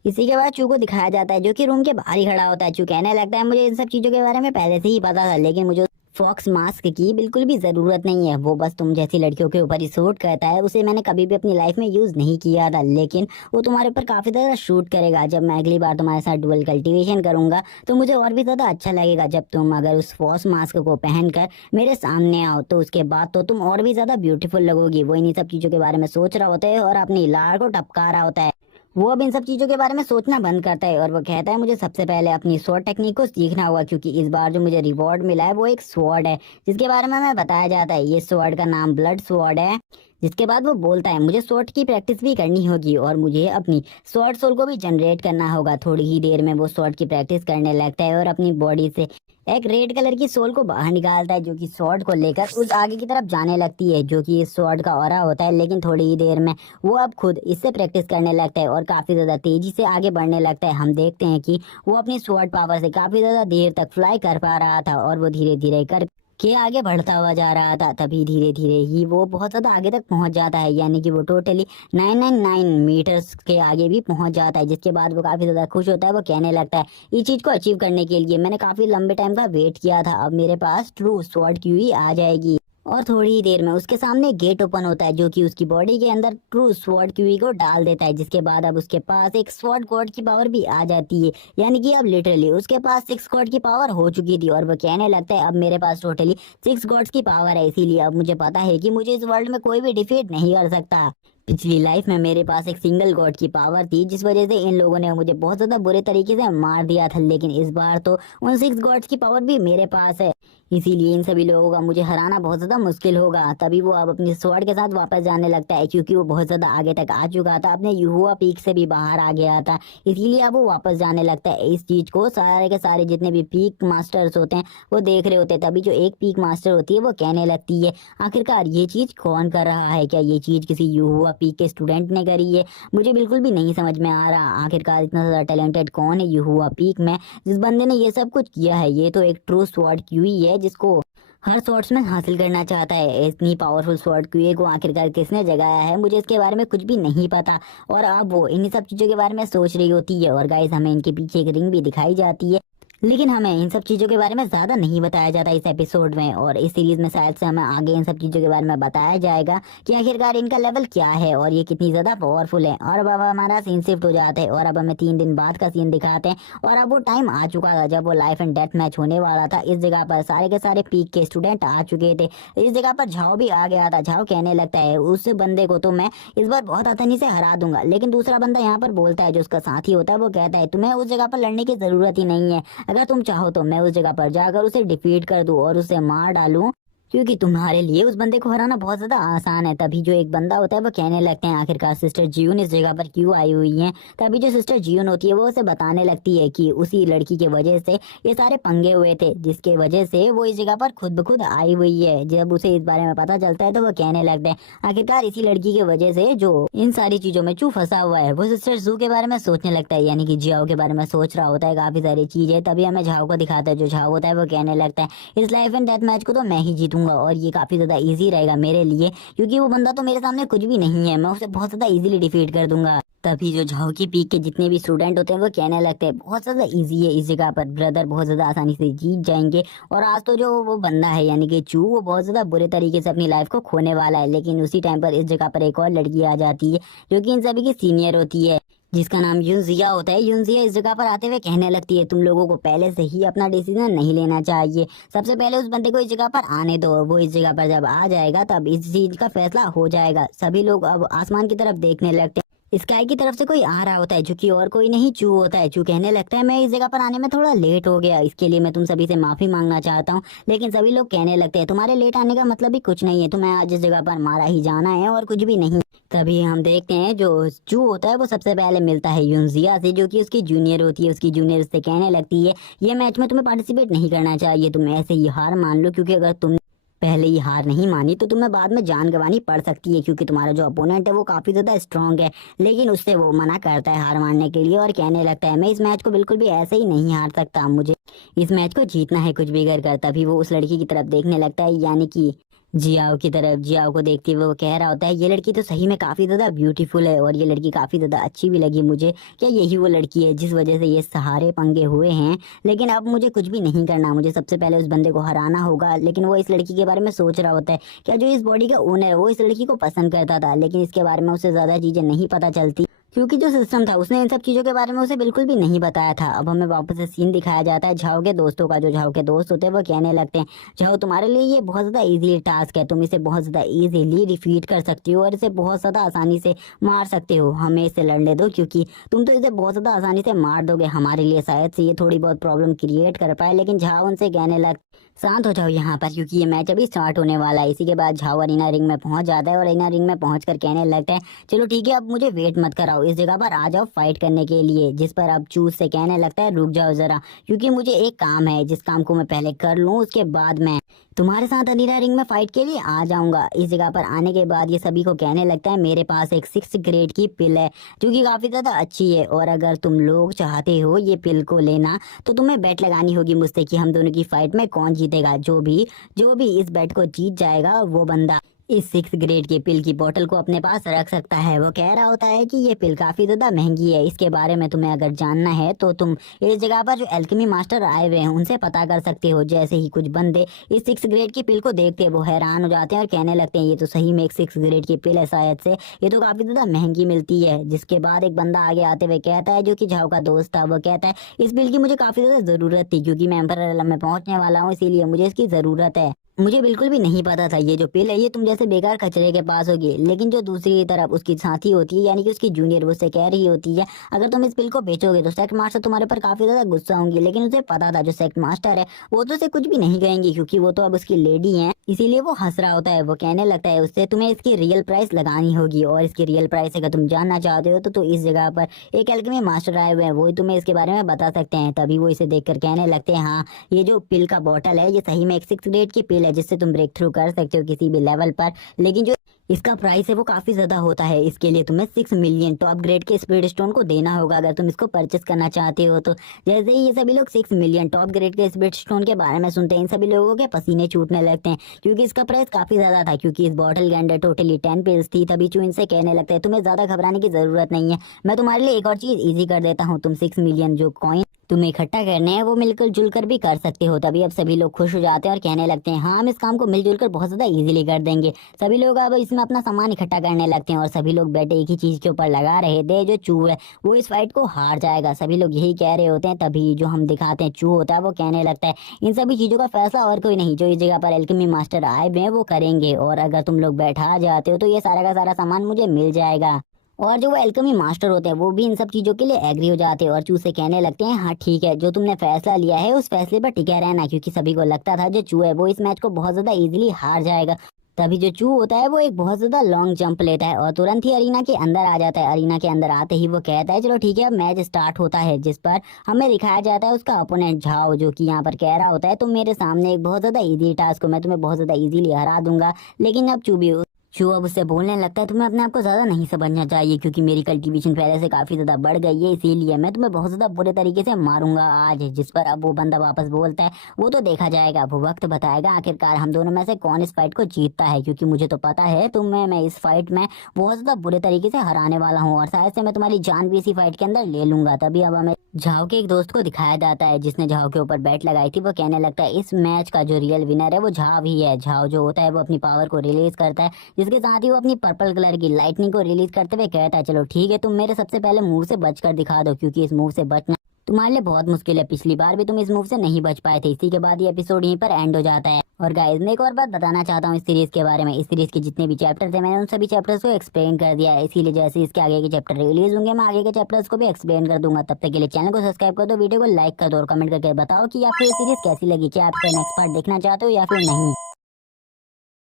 इसी के बाद चू को दिखाया जाता है जो कि रूम के बाहर ही खड़ा होता है। चू कहने लगता है मुझे इन सब चीजों के बारे में पहले से ही पता था, लेकिन मुझे फॉक्स मास्क की बिल्कुल भी जरूरत नहीं है, वो बस तुम जैसी लड़कियों के ऊपर ही शूट करता है, उसे मैंने कभी भी अपनी लाइफ में यूज नहीं किया था, लेकिन वो तुम्हारे ऊपर काफी ज्यादा शूट करेगा। जब मैं अगली बार तुम्हारे साथ डुअल कल्टीवेशन करूंगा तो मुझे और भी ज्यादा अच्छा लगेगा जब तुम अगर उस फॉक्स मास्क को पहनकर मेरे सामने आओ, तो उसके बाद तो तुम और भी ज्यादा ब्यूटीफुल लगोगी। वो इन्हीं सब चीजों के बारे में सोच रहा होता है और अपनी लार को टपका रहा होता है। वो अब इन सब चीजों के बारे में सोचना बंद करता है और वो कहता है मुझे सबसे पहले अपनी स्वॉर्ड टेक्निक को सीखना होगा, क्योंकि इस बार जो मुझे रिवॉर्ड मिला है वो एक स्वॉर्ड है जिसके बारे में हमें बताया जाता है। ये स्वॉर्ड का नाम ब्लड स्वॉर्ड है। जिसके बाद वो बोलता है मुझे स्वॉर्ड की प्रैक्टिस भी करनी होगी और मुझे अपनी स्वॉर्ड सोल को भी जनरेट करना होगा। थोड़ी ही देर में वो स्वॉर्ड की प्रैक्टिस करने लगता है और अपनी बॉडी से एक रेड कलर की सोल को बाहर निकालता है जो कि स्वॉर्ड को लेकर उस आगे की तरफ जाने लगती है, जो कि इस स्वॉर्ड का ऑरा होता है। लेकिन थोड़ी ही देर में वो अब खुद इससे प्रैक्टिस करने लगता है और काफी ज्यादा तेजी से आगे बढ़ने लगता है। हम देखते हैं कि वो अपनी स्वॉर्ड पावर से काफी ज्यादा देर तक फ्लाई कर पा रहा था और वो धीरे धीरे कर के आगे बढ़ता हुआ जा रहा था। तभी धीरे धीरे ही वो बहुत ज्यादा आगे तक पहुंच जाता है, यानी कि वो टोटली 999 मीटर्स के आगे भी पहुंच जाता है। जिसके बाद वो काफी ज्यादा खुश होता है। वो कहने लगता है इस चीज को अचीव करने के लिए मैंने काफी लंबे टाइम का वेट किया था, अब मेरे पास ट्रू स्वॉर्ड क्यूई आ जाएगी। और थोड़ी ही देर में उसके सामने गेट ओपन होता है जो कि उसकी बॉडी के अंदर ट्रू स्वॉर्ड क्यूई को डाल देता है। जिसके बाद अब उसके पास एक स्वॉर्ड गॉड की पावर भी आ जाती है, यानी कि अब लिटरली उसके पास 6 गॉड की पावर हो चुकी थी। और वो कहने लगता है अब मेरे पास टोटली 6 गॉड्स की पावर है, इसीलिए अब मुझे पता है कि मुझे इस वर्ल्ड में कोई भी डिफीट नहीं कर सकता। पिछली लाइफ में मेरे पास एक सिंगल गॉड की पावर थी, जिस वजह से इन लोगों ने मुझे बहुत ज्यादा बुरे तरीके से मार दिया था, लेकिन इस बार तो उन 6 गॉड्स की पावर भी मेरे पास है, इसीलिए इन सभी लोगों का मुझे हराना बहुत ज्यादा मुश्किल होगा। तभी वो अब अपनी स्वॉर्ड के साथ वापस जाने लगता है, क्योंकि वो बहुत ज्यादा आगे तक आ चुका था, अपने युहुआ पीक से भी बाहर आ गया था, इसीलिए अब वो वापस जाने लगता है। इस चीज को सारे के सारे जितने भी पीक मास्टर्स होते हैं वो देख रहे होते हैं। तभी जो एक पीक मास्टर होती है वो कहने लगती है आखिरकार ये चीज कौन कर रहा है, क्या ये चीज किसी युहुआ पीक के स्टूडेंट ने करी है? मुझे बिल्कुल भी नहीं समझ में आ रहा आखिरकार इतना ज्यादा टैलेंटेड कौन है युहुआ पीक में जिस बंदे ने ये सब कुछ किया है। ये तो एक ट्रू स्वॉर्ड क्यूई है जिसको हर स्वॉर्ड्समैन हासिल करना चाहता है। इतनी पावरफुल स्वॉर्ड क्यूई को आखिरकार किसने जगाया है, मुझे इसके बारे में कुछ भी नहीं पता। और अब वो इन्हीं सब चीजों के बारे में सोच रही होती है। और गाइस हमें इनके पीछे एक रिंग भी दिखाई जाती है, लेकिन हमें इन सब चीजों के बारे में ज्यादा नहीं बताया जाता इस एपिसोड में, और इस सीरीज में शायद से हमें आगे इन सब चीजों के बारे में बताया जाएगा कि आखिरकार इनका लेवल क्या है और ये कितनी ज्यादा पावरफुल है। और अब हमारा सीन शिफ्ट हो जाता है और अब हमें 3 दिन बाद का सीन दिखाते हैं, और अब वो टाइम आ चुका था जब वो लाइफ एंड डेथ मैच होने वाला था। इस जगह पर सारे के सारे पीक के स्टूडेंट आ चुके थे। इस जगह पर झाओ भी आ गया था। झाओ कहने लगता है उस बंदे को तो मैं इस बार बहुत आसानी से हरा दूंगा, लेकिन दूसरा बंदा यहाँ पर बोलता है जो उसका साथी होता है, वो कहता है तुम्हें उस जगह पर लड़ने की जरूरत ही नहीं है। अगर तुम चाहो तो मैं उस जगह पर जाकर उसे डिफीट कर दूं और उसे मार डालूं, क्योंकि तुम्हारे लिए उस बंदे को हराना बहुत ज्यादा आसान है। तभी जो एक बंदा होता है वो कहने लगते हैं आखिरकार सिस्टर जियून इस जगह पर क्यों आई हुई है। तभी जो सिस्टर जियून होती है वो उसे बताने लगती है कि उसी लड़की के वजह से ये सारे पंगे हुए थे, जिसके वजह से वो इस जगह पर खुद ब खुद आई हुई है। जब उसे इस बारे में पता चलता है तो वो कहने लगते हैं आखिरकार इसी लड़की की वजह से जो इन सारी चीजों में चू फंसा हुआ है। वो सिस्टर जू के बारे में सोचने लगता है, यानी कि जियाओ के बारे में सोच रहा होता है काफी सारी चीजें। तभी हमें झाओ को दिखाता है। जो झाओ होता है वो कहने लगता है इस लाइफ एंड डेथ मैच को तो मैं ही जीतूंगा और ये काफी ज्यादा इजी रहेगा मेरे लिए, क्योंकि वो बंदा तो मेरे सामने कुछ भी नहीं है, मैं उसे बहुत ज्यादा इजीली डिफीट कर दूंगा। तभी जो झाओ की पीक के जितने भी स्टूडेंट होते हैं वो कहने लगते हैं बहुत ज्यादा इजी है इस जगह पर, ब्रदर बहुत ज्यादा आसानी से जीत जाएंगे। और आज तो जो वो बंदा है यानी कि चू, वो बहुत ज्यादा बुरे तरीके से अपनी लाइफ को खोने वाला है। लेकिन उसी टाइम पर इस जगह पर एक और लड़की आ जाती है जो कि इन सभी की सीनियर होती है, जिसका नाम यूनजिया होता है। यूनजिया इस जगह पर आते हुए कहने लगती है तुम लोगों को पहले से ही अपना डिसीजन नहीं लेना चाहिए, सबसे पहले उस बंदे को इस जगह पर आने दो, वो इस जगह पर जब आ जाएगा तब इस चीज का फैसला हो जाएगा। सभी लोग अब आसमान की तरफ देखने लगते हैं। स्काई की तरफ से कोई आ रहा होता है जो कि और कोई नहीं चू होता है। चू कहने लगता है मैं इस जगह पर आने में थोड़ा लेट हो गया, इसके लिए मैं तुम सभी से माफी मांगना चाहता हूँ। लेकिन सभी लोग कहने लगते हैं तुम्हारे लेट आने का मतलब भी कुछ नहीं है, तुम्हें आज इस जगह पर मारा ही जाना है और कुछ भी नहीं। तभी हम देखते हैं जो चू होता है वो सबसे पहले मिलता है यूनजिया से, जो कि उसकी जूनियर होती है। उसकी जूनियर उससे कहने लगती है ये मैच में तुम्हें पार्टिसिपेट नहीं करना चाहिए, तुम ऐसे ही हार मान लो, क्योंकि अगर तुम पहले ही हार नहीं मानी तो तुम्हें बाद में जान गंवानी पड़ सकती है, क्योंकि तुम्हारा जो अपोनेंट है वो काफी ज्यादा स्ट्रांग है। लेकिन उससे वो मना करता है हार मानने के लिए और कहने लगता है मैं इस मैच को बिल्कुल भी ऐसे ही नहीं हार सकता, मुझे इस मैच को जीतना है कुछ भी कर। तभी वो उस लड़की की तरफ देखने लगता है, यानी कि जियाओ की तरफ। जियाओ को देखते हुए वो कह रहा होता है ये लड़की तो सही में काफी ज्यादा ब्यूटीफुल है और ये लड़की काफी ज्यादा अच्छी भी लगी मुझे। क्या यही वो लड़की है जिस वजह से ये सहारे पंगे हुए हैं? लेकिन अब मुझे कुछ भी नहीं करना, मुझे सबसे पहले उस बंदे को हराना होगा। लेकिन वो इस लड़की के बारे में सोच रहा होता है, क्या जो इस बॉडी का ओनर है वो इस लड़की को पसंद करता था, लेकिन इसके बारे में उसे ज्यादा चीजें नहीं पता चलती, क्योंकि जो सिस्टम था उसने इन सब चीजों के बारे में उसे बिल्कुल भी नहीं बताया था। अब हमें वापस से सीन दिखाया जाता है झाओ के दोस्तों का। जो झाओ के दोस्त होते हैं वो कहने लगते हैं झाओ तुम्हारे लिए ये बहुत ज्यादा इजी टास्क है, तुम इसे बहुत ज्यादा इजीली डिफीट कर सकती हो और इसे बहुत ज्यादा आसानी से मार सकते हो, हमें इसे लड़ने दो, क्योंकि तुम तो इसे बहुत ज्यादा आसानी से मार दोगे, हमारे लिए शायद से ये थोड़ी बहुत प्रॉब्लम क्रिएट कर पाए। लेकिन झाओ उनसे कहने लग शांत हो जाओ यहाँ पर, क्योंकि ये मैच अभी स्टार्ट होने वाला है। इसी के बाद झाओ अरीना रिंग में पहुंच जाता है और अरीना रिंग में पहुंचकर कहने लगता है चलो ठीक है अब मुझे वेट मत कराओ, इस जगह पर आ जाओ फाइट करने के लिए। जिस पर अब चूज से कहने लगता है रुक जाओ जरा, क्योंकि मुझे एक काम है, जिस काम को मैं पहले कर लूँ उसके बाद मैं तुम्हारे साथ अरीना रिंग में फाइट के लिए आ जाऊंगा। इस जगह पर आने के बाद ये सभी को कहने लगता है मेरे पास एक 6 ग्रेड की पिल है जो कि काफी ज्यादा अच्छी है, और अगर तुम लोग चाहते हो ये पिल को लेना तो तुम्हें बेट लगानी होगी मुझसे कि हम दोनों की फाइट में कौन जीतेगा। जो भी इस बेट को जीत जाएगा वो बंदा इस 6 ग्रेड की पिल की बोतल को अपने पास रख सकता है। वो कह रहा होता है कि ये पिल काफी ज्यादा महंगी है, इसके बारे में तुम्हें अगर जानना है तो तुम इस जगह पर जो एल्केमी मास्टर आए हुए हैं उनसे पता कर सकते हो। जैसे ही कुछ बंदे इस 6 ग्रेड की पिल को देखते हैं वो हैरान हो जाते हैं और कहने लगते हैं ये तो सही में एक 6 ग्रेड की पिल है, शायद से ये तो काफी ज्यादा महंगी मिलती है। जिसके बाद एक बंदा आगे आते हुए कहता है जो कि झाओ का दोस्त था, वो कहता है इस पिल की मुझे काफी ज्यादा जरूरत थी, क्योंकि मैं एम्परर एलम में पहुंचने वाला हूँ, इसीलिए मुझे इसकी जरूरत है। मुझे बिल्कुल भी नहीं पता था ये जो पिल है ये तुम जैसे बेकार कचरे के पास होगी। लेकिन जो दूसरी तरफ उसकी साथी होती है यानी कि उसकी जूनियर, वो उससे कह रही होती है अगर तुम इस पिल को बेचोगे तो सेक्ट मास्टर तुम्हारे पर काफी ज्यादा गुस्सा होंगी। लेकिन उसे पता था जो सेक्ट मास्टर है वो तो उसे कुछ भी नहीं कहेंगी, क्योंकि वो तो अब उसकी लेडी है, इसीलिए वो हंस रहा होता है। वो कहने लगता है उससे तुम्हें इसकी रियल प्राइस लगानी होगी, और इसकी रियल प्राइस अगर तुम जानना चाहते हो तो इस जगह पर एक एल्केमी मास्टर आए हुए हैं, वो तुम्हें इसके बारे में बता सकते हैं। तभी वो इसे देखकर कहने लगते हैं हाँ ये जो पिल का बॉटल है ये सही में एक 6 ग्रेड की पिल है जिससे तुम ब्रेक थ्रू कर सकते हो किसी भी लेवल पर, लेकिन जो इसका प्राइस है वो काफी ज्यादा होता है, इसके लिए तुम्हें 6 मिलियन टॉप ग्रेड के स्पीड स्टोन को देना होगा अगर तुम इसको परचेस करना चाहते हो। तो जैसे ही ये सभी लोग 6 मिलियन टॉप ग्रेड के स्पीड स्टोन के बारे में सुनते हैं इन सभी लोगों के पसीने छूटने लगते हैं, क्योंकि इसका प्राइस काफी ज्यादा था, क्योंकि इस बॉटल के अंदर टोटली 10 पिल्स थी। तभी चू इनसे कहने लगता है तुम्हें ज्यादा घबराने की जरूरत नहीं है, मैं तुम्हारे लिए एक और चीज इजी कर देता हूँ, तुम 6 मिलियन जो कॉइन तुम्हें इकट्ठा करने हैं वो मिलकर जुलकर भी कर सकते हो। तभी अब सभी लोग खुश हो जाते हैं और कहने लगते हैं हाँ हम इस काम को मिलजुल कर बहुत ज्यादा इजीली कर देंगे। सभी लोग अब इसमें अपना सामान इकट्ठा करने लगते हैं और सभी लोग बैठे एक ही चीज के ऊपर लगा रहे थे, जो चू है वो इस फाइट को हार जाएगा। सभी लोग यही कह रहे होते हैं। तभी जो हम दिखाते हैं चू होता है वो कहने लगता है इन सभी चीजों का फैसला और कोई नहीं, जो इस जगह पर एल्केमी मास्टर आए हुए हैं वो करेंगे, और अगर तुम लोग बैठा जाते हो तो ये सारा का सारा सामान मुझे मिल जाएगा। और जो वो एल्केमी मास्टर होते हैं वो भी इन सब चीजों के लिए एग्री हो जाते हैं और चू से कहने लगते हैं हाँ ठीक है, जो तुमने फैसला लिया है उस फैसले पर टिके रहना, क्योंकि सभी को लगता था जो चू है वो इस मैच को बहुत ज्यादा इजीली हार जाएगा। तभी जो चू होता है वो एक बहुत ज्यादा लॉन्ग जंप लेता है और तुरंत ही अरीना के अंदर आ जाता है। अरीना के अंदर आते ही वो कहता है चलो ठीक है अब मैच स्टार्ट होता है, जिस पर हमें दिखाया जाता है उसका अपोनेंट झाओ, जो कि यहाँ पर कह रहा होता है तो मेरे सामने एक बहुत ज्यादा इजी टास्क हो, मैं तुम्हें बहुत ज्यादा इजीली हरा दूंगा। लेकिन अब चू अब उससे बोलने लगता है तुम्हें अपने आप को ज्यादा नहीं समझना चाहिए, क्योंकि मेरी कल्टीवेशन पहले से काफी ज्यादा बढ़ गई है, इसीलिए मैं तुम्हें बहुत ज्यादा बुरे तरीके से मारूंगा आज। जिस पर अब वो बंदा वापस बोलता है वो तो देखा जाएगा, वो वक्त बताएगा आखिरकार हम दोनों में से कौन इस फाइट को जीतता है, क्योंकि मुझे तो पता है तुम्हें मैं इस फाइट में बहुत ज्यादा बुरे तरीके से हराने वाला हूँ और शायद से मैं तुम्हारी जान भी इसी फाइट के अंदर ले लूंगा। तभी अब हमें झाओ के एक दोस्त को दिखाया जाता है जिसने झाओ के ऊपर बैट लगाई थी। वो कहने लगता है इस मैच का जो रियल विनर है वो झाओ ही है। झाओ जो होता है वो अपनी पावर को रिलीज करता है, जिसके साथ ही वो अपनी पर्पल कलर की लाइटनिंग को रिलीज करते हुए कहता है चलो ठीक है तुम मेरे सबसे पहले मूव से बचकर दिखा दो, क्योंकि इस मूव से बचना तुम्हारे लिए बहुत मुश्किल है, पिछली बार भी तुम इस मूव से नहीं बच पाए थे। इसी के बाद ये एपिसोड यहीं पर एंड हो जाता है। और गाइस मैं एक और बात बताना चाहता हूँ इस सीरीज के बारे में। इस सीरीज के जितने भी चैप्टर थे मैंने उन सभी चैप्टर्स को एक्सप्लेन कर दिया है, इसीलिए जैसे इसके आगे के चैप्टर रिलीज होंगे मैं आगे के चैप्टर्स को भी एक्सप्लेन कर दूंगा। तब तक के लिए चैनल को सब्सक्राइब कर दो, वीडियो को लाइक कर दो और कमेंट करके बताओ कि आपको ये सीरीज कैसी लगी, क्या आप इसका नेक्स्ट पार्ट देखना चाहते हो या फिर नहीं।